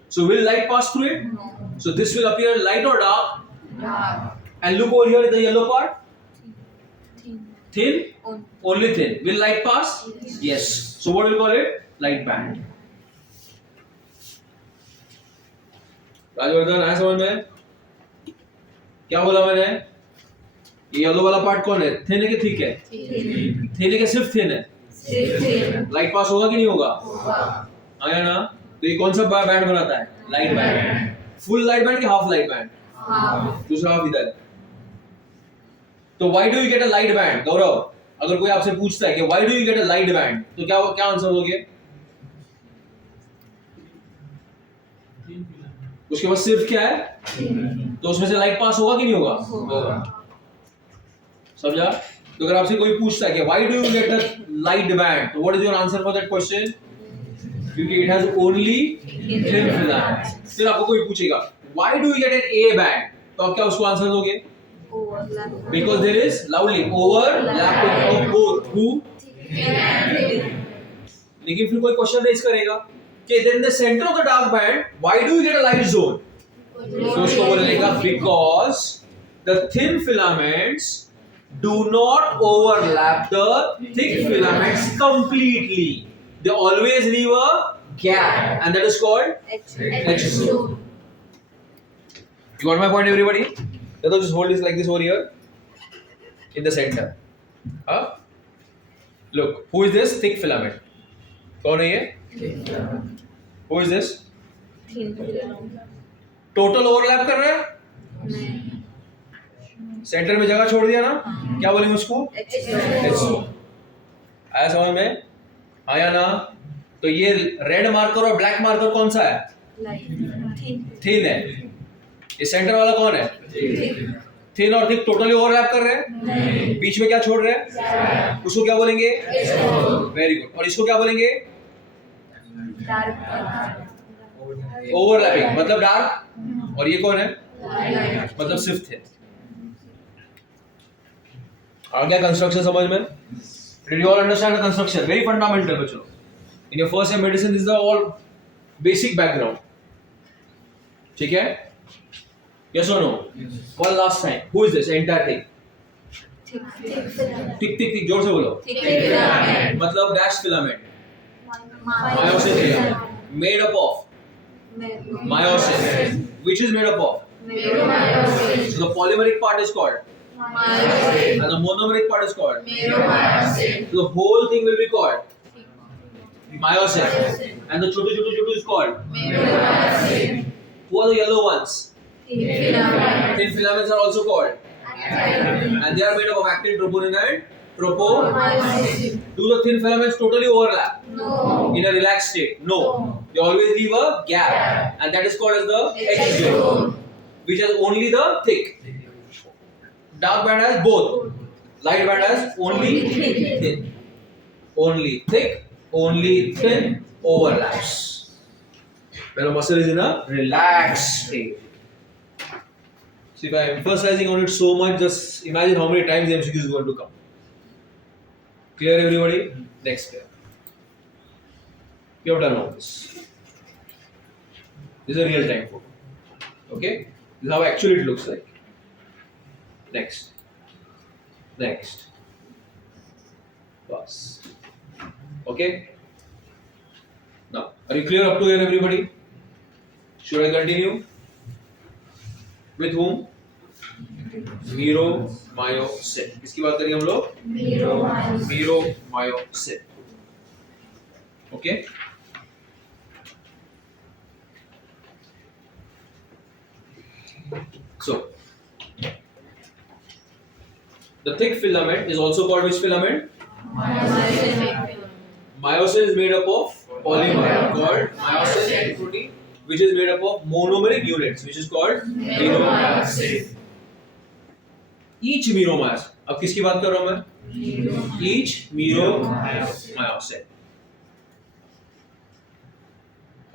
So will light pass through it? no, So this will appear light or dark? dark, And look over here in the yellow part. thin, Thin? on, Only thin. Will light pass? Yes. Yes. So what will we call it? Light band. Rajvardhan आया समझ में? क्या बोला मैंने? ये yellow वाला part कौन है? थिन है कि थिक है? थिन है कि सिर्फ थिन है? लाइट पास होगा कि नहीं होगा? आया ना? तो ये कौन सा बैंड बनाता है? Light band. Full light band कि हाफ लाइट बैंड? दूसरा हाफ इधर। तो why do you get a light band? Gaurav, अगर कोई आपसे पूछता है कि why do you get a light band, तो क्या क्या आंसर दोगे? उसके बाद सिर्फ क्या है? तो उसमें से लाइट पास होगा कि नहीं होगा? होगा। समझा? तो अगर आपसे कोई पूछता है कि why do you get a light band, तो what is your answer for that question? क्योंकि it has only thin filament. फिर आपको कोई पूछेगा why do you get an A band, तो आप क्या उसको आंसर दोगे? Because there is loudly overlapping of both who. लेकिन फिर कोई क्वेश्चन रेज करेगा कि then the center of the dark band, why do you get a light zone? तो उसको बोलेगा because the thin filaments do not overlap the thick filaments completely. They always leave a gap, and that is called H zone. You got my point, everybody? So just hold this like this over here in the center. Huh? Look, who is this thick filament? कौन है ये? Who is this? Total overlap कर रहा है? Centre में जगह छोड़ दिया ना? क्या बोलेंगे उसको? H zone. आया समझ में? आया ना? तो ये रेड मार्कर और ब्लैक मार्कर कौन सा है? थिन है। ये सेंटर वाला कौन है? थिन और थिक टोटली ओवरलैप कर रहे हैं? बीच में क्या छोड़ रहे हैं? उसको क्या बोलेंगे? Very good. और इसको क्या बोलेंगे? ओवरलैपिंग मतलब डार्क। और ये कौन है? मतलब सिर्फ थिन। आ गया कंस्ट्रक्शन समझ में? Did you all understand the construction? Very fundamental बच्चों। In your first year medicine, this is the all basic background. ठीक है? Yes or no? One last time. Who is this entire thing? Thick जोर से बोलो। मतलब dash filament. Myosin filament. Made up of myosin. Which is made up of? So the polymeric part is called and the monomeric part is called. So the whole thing will be called myosin and the chotu is called. Who are the yellow ones? Thin filaments are also called, and they are made up of actin, troponin, and tropomyosin. Do the thin filaments totally overlap? No. In a relaxed state? No. They always leave a gap, and that is called as the H zone, which has only the thick. Dark band has both. Light band has only thin. Only thick, only thin overlaps. When a muscle is in a relaxed state. So if I am emphasizing on it so much, just imagine how many times the MCQ is going to come. Clear everybody? Next step. You have done all this. This is a real time photo. Okay? This is how actually it looks like. Next. Next. Pass. Okay? Now, are you clear up to here everybody? Should I continue? With whom? Myromyosin. किसकी बात करेंगे हम लोग? Myromyosin. Okay? So, the thick filament is also called which filament? Myosin is made up of polymer called myosin protein, which is made up of monomeric units, which is called myromyosin. Each myromyosin. अब किसकी बात कर रहा हूं मैं? Each myromyosin.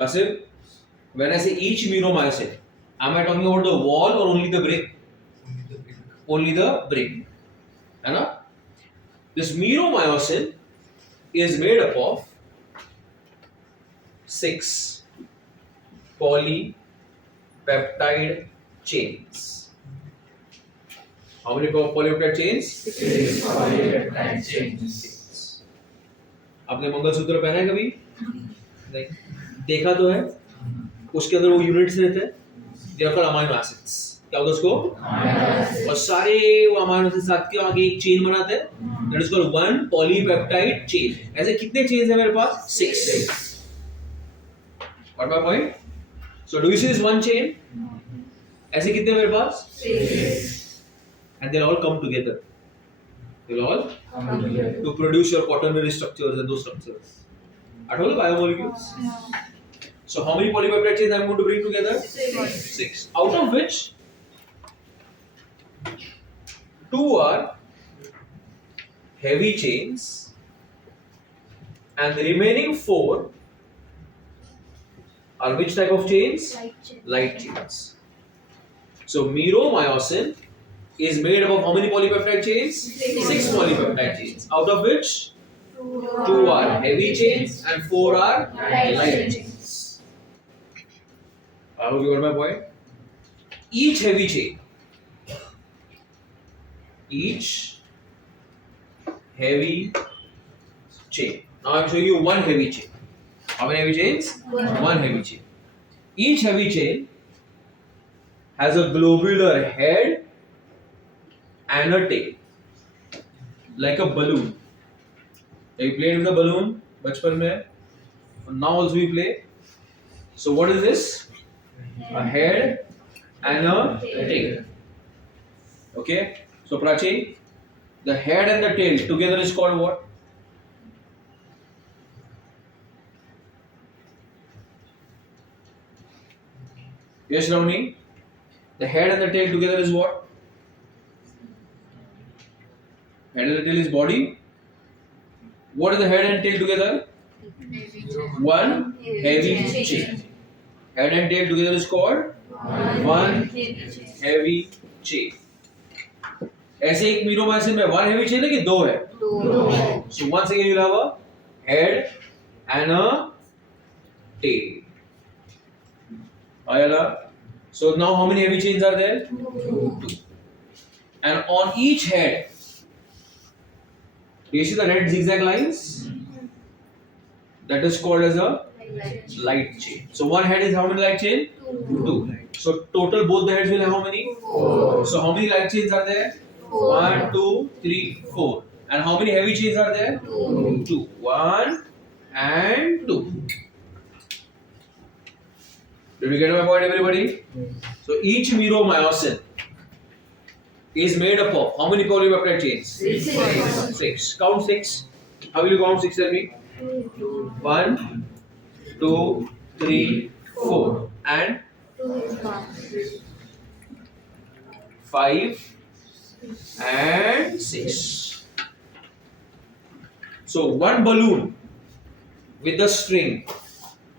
Kasif, when I say each myromyosin, am I talking about the wall or only the brick? Only the brick. है ना? This myromyosin is made up of 6 polypeptide chains. How many polypeptide chains? 6 polypeptide chains. आपने मंगलसूत्र पहना है कभी? नहीं। देखा तो है? उसके अंदर वो यूनिट्स रहते हैं। They are called amino acids. क्या होगा उसको? और सारे वो अमाइनो एसिड साथ के आगे एक चेन बनाते हैं, that is called one polypeptide chain. ऐसे कितने चेन्स है मेरे पास? 6. Got my point? So do you see this one chain? ऐसे कितने मेरे पास? 6. And they'll all come together. They'll all to produce your quaternary structures and those structures. I told you biomolecules. So how many polypeptide chains I'm going to bring together? 6. Out of which 2 are heavy chains and the remaining 4 are which type of chains? Light chains. So meromyosin is made up of how many polypeptide chains? 6 polypeptide chains, out of which 2 are heavy chains and 4 are light chains. I hope you got my point. Each heavy chain, each heavy chain. Now I'm showing you one heavy chain. How many heavy chains? One heavy chain. Each heavy chain has a globular head and a tail, like a balloon. We played with the balloon bachpan mein, and now also we play. So what is this? A head and a tail. Okay. So Prachi, the head and the tail together is called what? Yes, Ravni. The head and the tail together is what? Head and the tail is body. What is the head and tail together? One heavy chain. Head and tail together is called one heavy chain. ऐसे एक मीरोमाइसिन में one heavy chain है कि 2 है? 2. So once again you'll have a head and a tail. Ayala. So now how many heavy chains are there? 2. And on each head, do you see the red zigzag lines? That is called as a light chain. So one head is how many light chain? 2. So total both the heads will have how many? 4. So how many light chains are there? 1, 2, 3, 4. And how many heavy chains are there? 2. 1 and 2. Did you get my point, everybody? So each meromyosin is made up of how many polypeptide chains? 6. Count 6. How will you count 6? Tell me. 1, 2, 3, 4, and 5 and 6. So one balloon with the string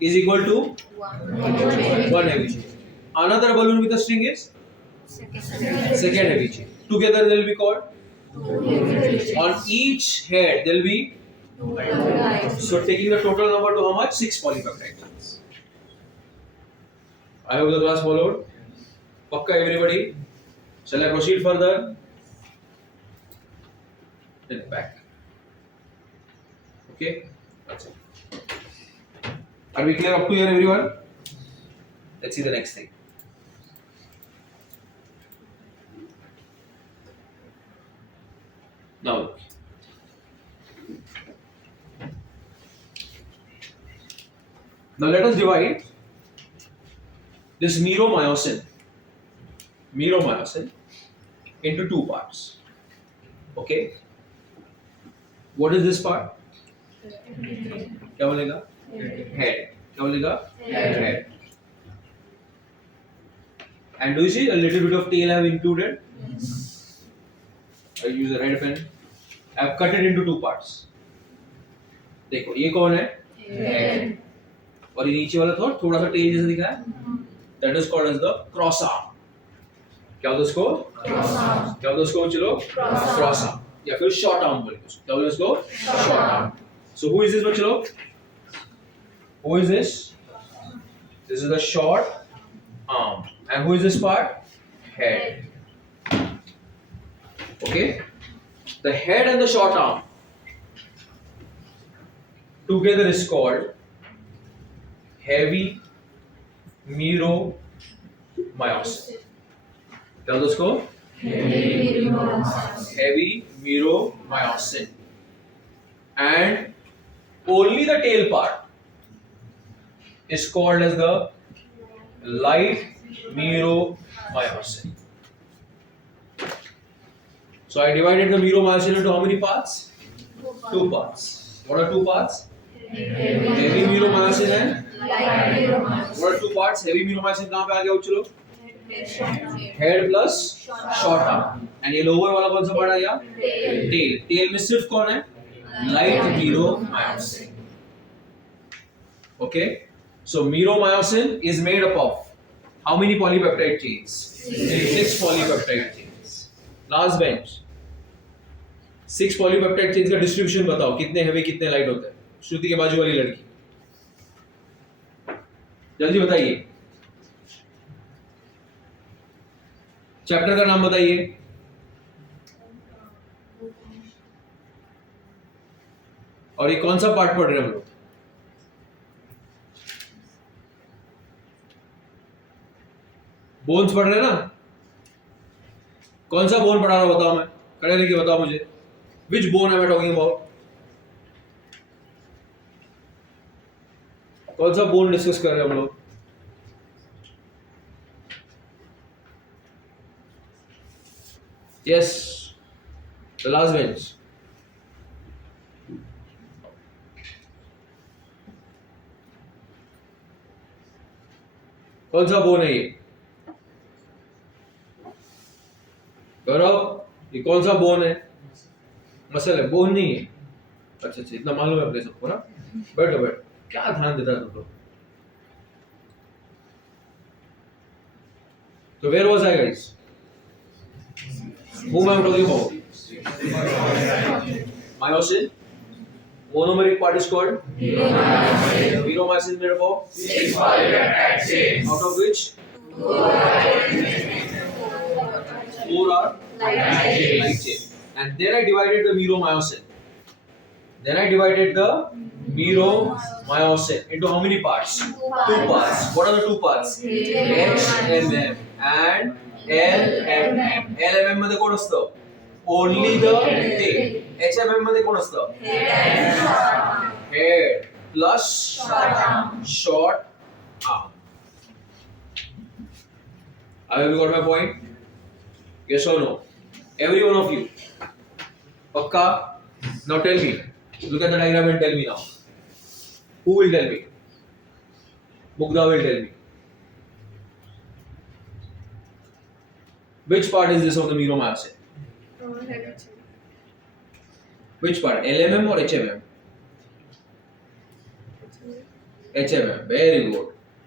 is equal to one heavy chain. Another balloon with the string is second heavy chain. Together they will be called. On each head there will be. So taking the total number to how much? 6 polypeptide chains. I hope the class followed. Pakka everybody. Shall I proceed further? Then back. Okay. That's it. Are we clear up to here, everyone? Let's see the next thing. Now look. Now let us divide this meromyosin into 2 parts. Okay. What is this part? क्या बोलेगा? Head. क्या बोलेगा? Head. And do you see a little bit of tail I have included? I use a red pen. I have cut it into 2 parts. देखो ये कौन है? Head. और ये नीचे वाला थोड़ा सा टेल जैसा दिखा है? That is called as the cross arm. क्या होता है उसको? क्या होता है उसको चलो? Cross arm. या फिर short arm बोलेंगे उसको. क्या बोलेंगे उसको? Short arm. So who is this बच्चों? Who is this? This is the short arm. And who is this part? Head. Okay. The head and the short arm together is called heavy meromyosin. क्या होता है उसको? Heavy myromyosin. And only the tail part is called as the light myromyosin. So I divided the myromyosin into how many parts? 2 parts. What are 2 parts? Heavy myromyosin and what are 2 parts? Heavy myromyosin कहाँ पे आ गया बच्चों लोग? Head plus short arm. And ये lower वाला कौन सा part आया? Tail. Tail में सिर्फ कौन है? Light myromyosin. Okay. So myromyosin is made up of how many polypeptide chains? 6 polypeptide chains. Last bench. 6 polypeptide chains का distribution बताओ, कितने heavy कितने light होते हैं? श्रुति के बाजू वाली लड़की, जल्दी बताइए। चैप्टर का नाम बताइए। और ये कौन सा पार्ट पढ़ रहे हैं हम लोग? बोन्स पढ़ रहे हैं ना? कौन सा बोन पढ़ा रहा हूं बताओ, मैं खड़े रह के बताओ मुझे। विच bone am I talking about? कौन सा बोन डिस्कस कर रहे हैं हम लोग? Yes, the last bench. कौन सा बोन है ये? गौरव, ये कौन सा बोन है? मसल है, बोन नहीं है। अच्छा, इतना मालूम है अपने सबको ना। बैठो बैठो, क्या ध्यान देता है तुम लोग? तो where was I guys? Whom I am talking about? Myosin. Monomeric part is called myromyosin. Myromyosin is made up of 6 polypeptide chains. out of which 4 are light chain. And then I divided the myromyosin. Into how many parts? 2 parts. What are the 2 parts? HMM and LMM. LMM मध्ये कोण असतं? Only the tail. HMM मध्ये कोण असतं? Head plus short arm. Have you got my point? Yes or no? Every one of you. Pakka? Now tell me. Look at the diagram and tell me now. Who will tell me? Mugdha will tell me. Which part is this of the myromyosin? Which part? LMM or HMM? HMM. Very good.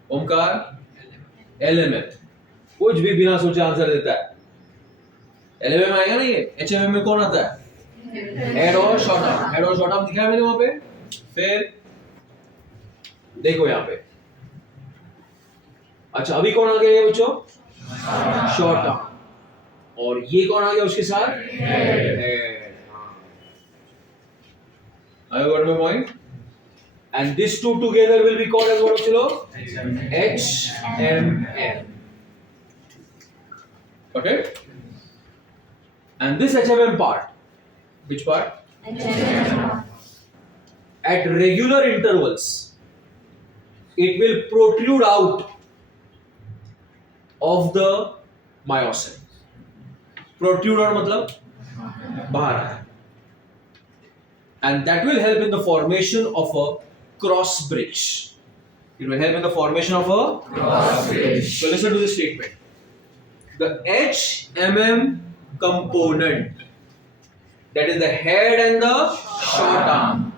Omkar? LMM. कुछ भी बिना सोचे answer देता है। LMM आएगा ना ये? HMM में कौन आता है? हेड और शॉर्ट आर्म। हेड और शॉर्ट आर्म दिखाया मैंने वहां पे। फिर देखो यहाँ पे। अच्छा, अभी कौन आ गया ये बच्चों? Short arm. और ये कौन आ गया उसके साथ? Head. I got my point. And these two together will be called as what bachcho? HMM. Got it? And this HMM part, which part? At regular intervals, it will protrude out of the myosin. Protrude out मतलब बाहर है. And that will help in the formation of a cross bridge. It will help in the formation of a cross bridge. So listen to this statement. The HMM component, that is the head and the short arm,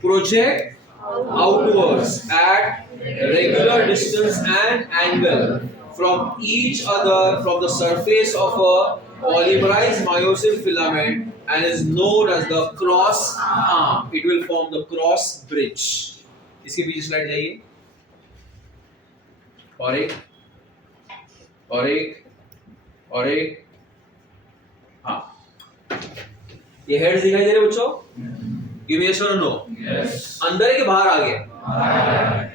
project outwards at regular distance and angle from each other from the surface of a polymerized myosin filament and is known as the cross arm. It will form the cross bridge. इसके पीछे slide जाइए। और एक हाँ, ये heads दिखाई दे रहे बच्चों? गिव मी यस और नो। अंदर है कि बाहर आ गए?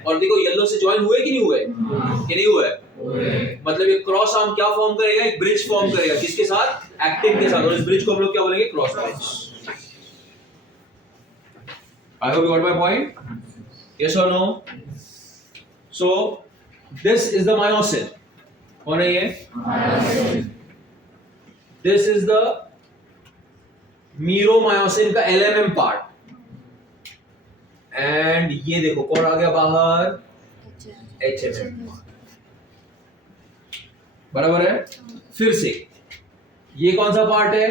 और देखो येलो से ज्वाइन हुए कि नहीं हुए? कि नहीं हुए? मतलब ये क्रॉस आर्म क्या फॉर्म करेगा? एक ब्रिज फॉर्म करेगा, किसके साथ? एक्टिन के साथ, और इस ब्रिज को हम लोग क्या बोलेंगे? Cross bridge. I hope you got my point. Yes or no? So this is the myosin. कौन है ये? This is the मीरोमायोसिन का LMM पार्ट, एंड ये देखो कौन आ गया बाहर? HMM। बराबर है? फिर से ये कौन सा पार्ट है?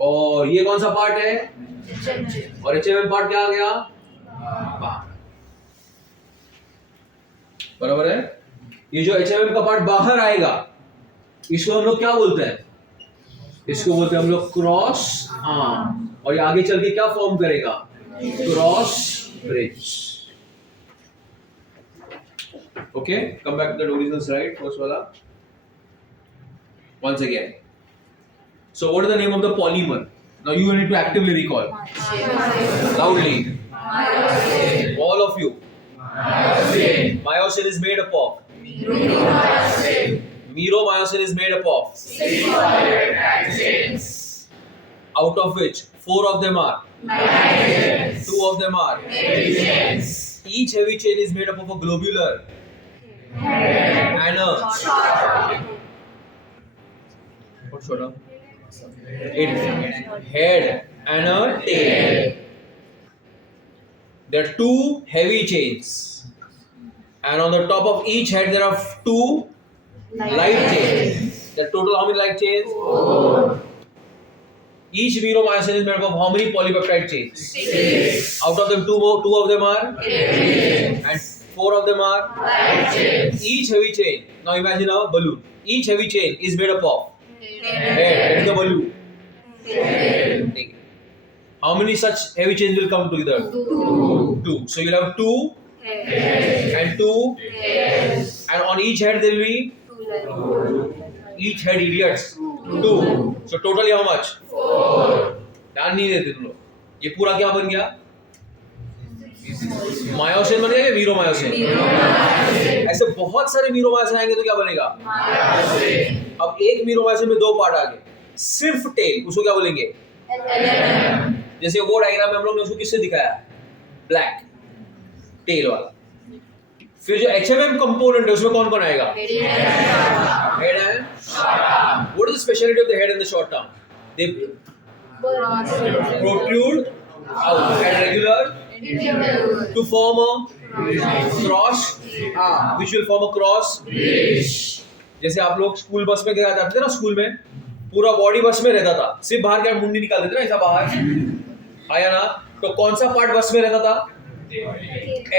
और ये कौन सा पार्ट है? और HMM पार्ट क्या आ गया? बाहर। बराबर है? ये जो HMM का पार्ट बाहर आएगा, इसको हम लोग क्या बोलते हैं? इसको बोलते हैं हम लोग क्रॉस आर्म, और ये आगे चल के क्या फॉर्म करेगा? Cross bridge. Okay, come back to the original slide, first वाला once again. So what is the name of the polymer? Now you need to actively recall loudly, all of you. Myosin is made up of, Meromyosin is made up of 6 polypeptide chains. out of which 4 of them are, 2 of them are. Each heavy chain is made up of a globular and a what sort of? Head and a tail. There are 2 heavy chains, and on the top of each head there are 2 light chains. The total how many light chains? 4. Each meromyosin is made up of how many polypeptide chains? 6. Out of them 2 of them are, and 4 of them are Light chains. each heavy chain. Now imagine a balloon. Each heavy chain is made up of head. That is the balloon. Take it. How many such heavy chains will come together? 2. So you'll have 2 and 2, and on each head there will be each head, idiots, 2. So totally how much? 4. ध्यान नहीं देते तुम लोग। ये पूरा क्या बन गया? मायोसिन बन गया या मीरोमायोसिन? ऐसे बहुत सारे मीरोमायोसिन आएंगे तो क्या बनेगा? अब एक मीरोमायोसिन में 2 पार्ट आ गए, सिर्फ टेल, उसको क्या बोलेंगे? जैसे वो डायग्राम में हम लोग ने उसको किससे दिखाया? ब्लैक टेल वाला। फिर जो HMM कंपोनेंट है उसमें कौन कौन आएगा? Head and what is the speciality of the head and the short arm? They protrude out at regular to form a cross arm, which will form a cross bridge. जैसे आप लोग school bus में गया जाते थे ना, school में पूरा बॉडी बस में रहता था, सिर्फ बाहर क्या मुंडी निकाल देते ना ऐसा बाहर आया ना, तो कौन सा पार्ट बस में रहता था?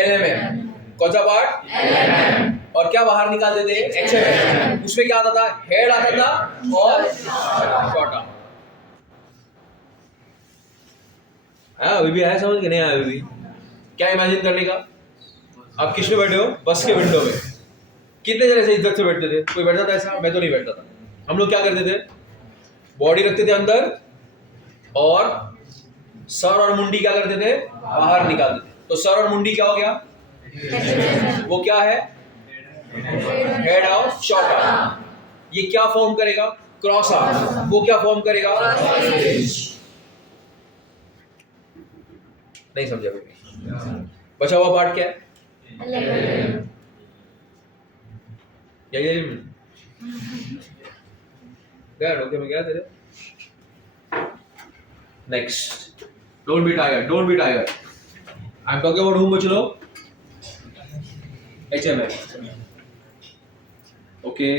LMM। कौन सा पार्ट? LMM। और क्या बाहर निकाल देते? HMM। उसमें क्या आता था? हेड आता था और शॉर्ट आर्म। हाँ, अभी भी आया समझ के नहीं आया? अभी भी क्या इमेजिन करने का? आप किस में बैठे हो? बस के विंडो में। कितने जने से इज्जत से बैठते थे? कोई बैठता था ऐसा? मैं तो नहीं बैठता था। हम लोग क्या करते थे? बॉडी रखते थे अंदर और सर और मुंडी क्या करते थे? बाहर निकालते थे। तो सर और मुंडी क्या हो गया? वो क्या है? हेड और शॉर्ट आर्म। ये क्या फॉर्म करेगा? Cross arm. वो क्या फॉर्म करेगा? नहीं समझा कोई? बचा हुआ पार्ट क्या है? यार ओके में गया तेरे? Next, don't be tired, don't be tired. I am talking about whom बच्चों? HMM। ओके,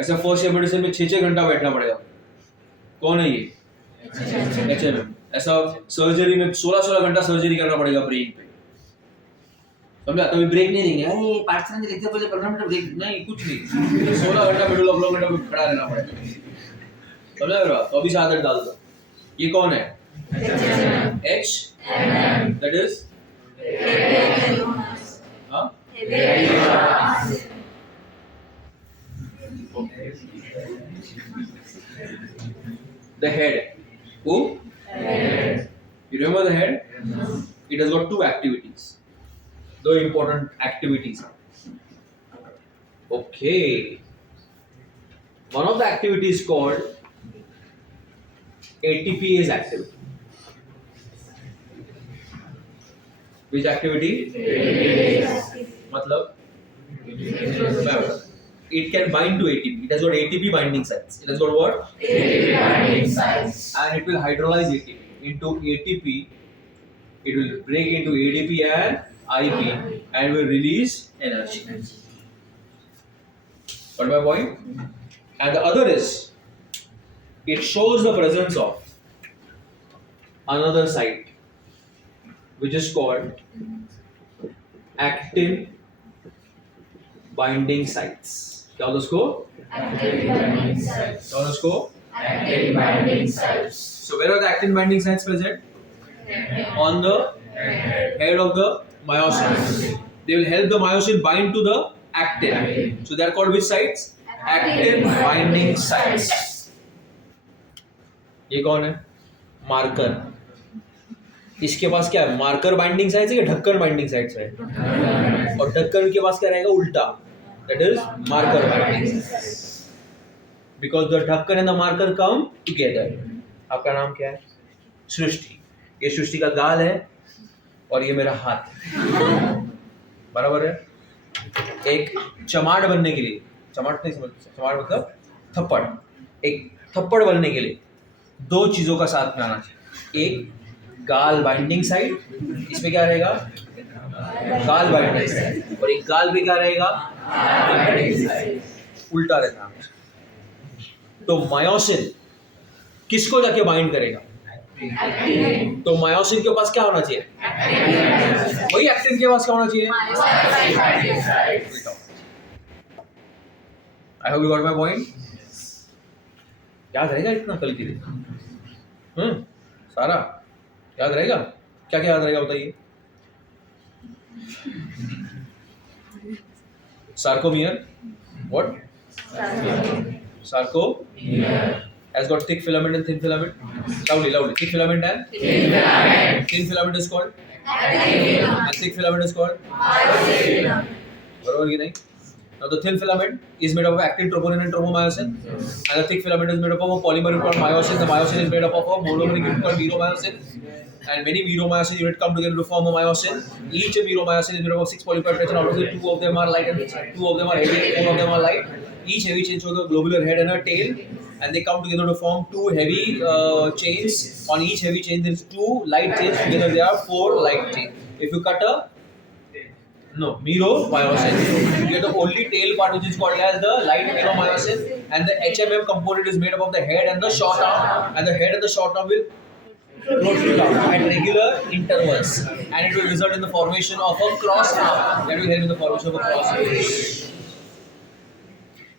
ऐसा फर्स्ट ईयर मेडिसिन में 6-6 घंटा बैठना पड़ेगा। कौन है ये? HMM। ऐसा सर्जरी में 16-16 घंटा सर्जरी करना पड़ेगा ब्रेन पे, समझा? तभी ब्रेक नहीं देंगे, अरे पार्टिशन के लेक्चर पहले 15 मिनट ब्रेक नहीं, कुछ नहीं, 16 घंटा मिडिल ऑफ घंटा पे खड़ा रहना पड़ेगा, समझा मेरा? तो अभी से आदत डाल दो। ये कौन है? HMM, दैट इज हाँ the head. Who? You remember the head? It has got 2 activities. the important activities. Okay. One of the activities called ATPase activity. Which activity? Matlab? It can bind to ATP. It has got ATP binding sites. It has got what? ATP binding sites. And it will hydrolyze ATP into ATP. It will break into ADP and IP and will release energy. Got my point? And the other is, it shows the presence of another site which is called actin binding sites. क्या होता है उसको? Actin binding sites. क्या होता है उसको? Actin binding sites. So where are the actin binding sites present? On the head of the myosin. They will help the myosin bind to the actin. So they are called which sites? Actin binding sites. ये कौन है? Marker. इसके पास क्या है? Marker binding sites है या ढक्कन binding sites है? और ढक्कन के पास क्या रहेगा? उल्टा. That is marker binding. Because the ढक्कन and the marker come together. आपका नाम क्या है? सृष्टि. ये सृष्टि का गाल है और ये मेरा हाथ है. बराबर है? एक चमाड़ बनने के लिए, चमाड़ नहीं समझते, चमाड़ मतलब थप्पड़. एक थप्पड़ बनने के लिए दो चीजों का साथ में आना चाहिए. एक गाल बाइंडिंग साइड, इसमें क्या रहेगा? गाल बाइंडिंग साइड. और एक गाल पे क्या रहेगा? उल्टा रहता है. तो मायोसिन किसको जाके बाइंड करेगा? तो मायोसिन के पास क्या होना चाहिए? वही एक्टिन के पास क्या होना चाहिए? I hope you got my point. याद रहेगा इतना कल के लिए? सारा याद रहेगा? क्या क्या याद रहेगा बताइए. Sarcomere. What? Sarcomere has got thick filament and thin filament. Loudly. Thick filament and thin filament is called Actin. and thick filament is called. बरोबर की नहीं? Now the thin filament is made up of actin, troponin and tropomyosin, and the thick filament is made up of a polymer unit called myosin. The myosin is made up of a monomer unit called meromyosin, and many meromyosin units come together to form a myosin. Each meromyosin is made up of 6 polypeptides, and out of the 2 of them are light and 2 of them are heavy, 4 of them are light. Each heavy chain shows a globular head and a tail, and they come together to form 2 heavy chains. On each heavy chain there is 2 light chains. Together there are 4 light chains. If you cut a meromyosin. You get the only tail part which is called as the light meromyosin, and the HMM component is made up of the head and the short arm, and the head and the short arm will rotate out at regular intervals, and it will result in the formation of a cross arm. That will help in the formation of a cross arm.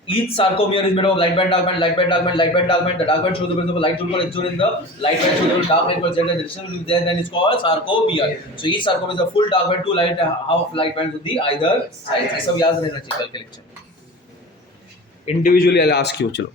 Each sarcomere is made of light band, dark band, light band, dark band, light band, dark band. The dark band shows the presence of a light zone called X zone in the light band shows the dark band called Z, and the distance will be there, then it's called sarcomere. So each sarcomere is a full dark band, 2 light, half light bands with the either sides. ये सब याद रहना चाहिए कल के lecture. Individually I'll ask you. चलो.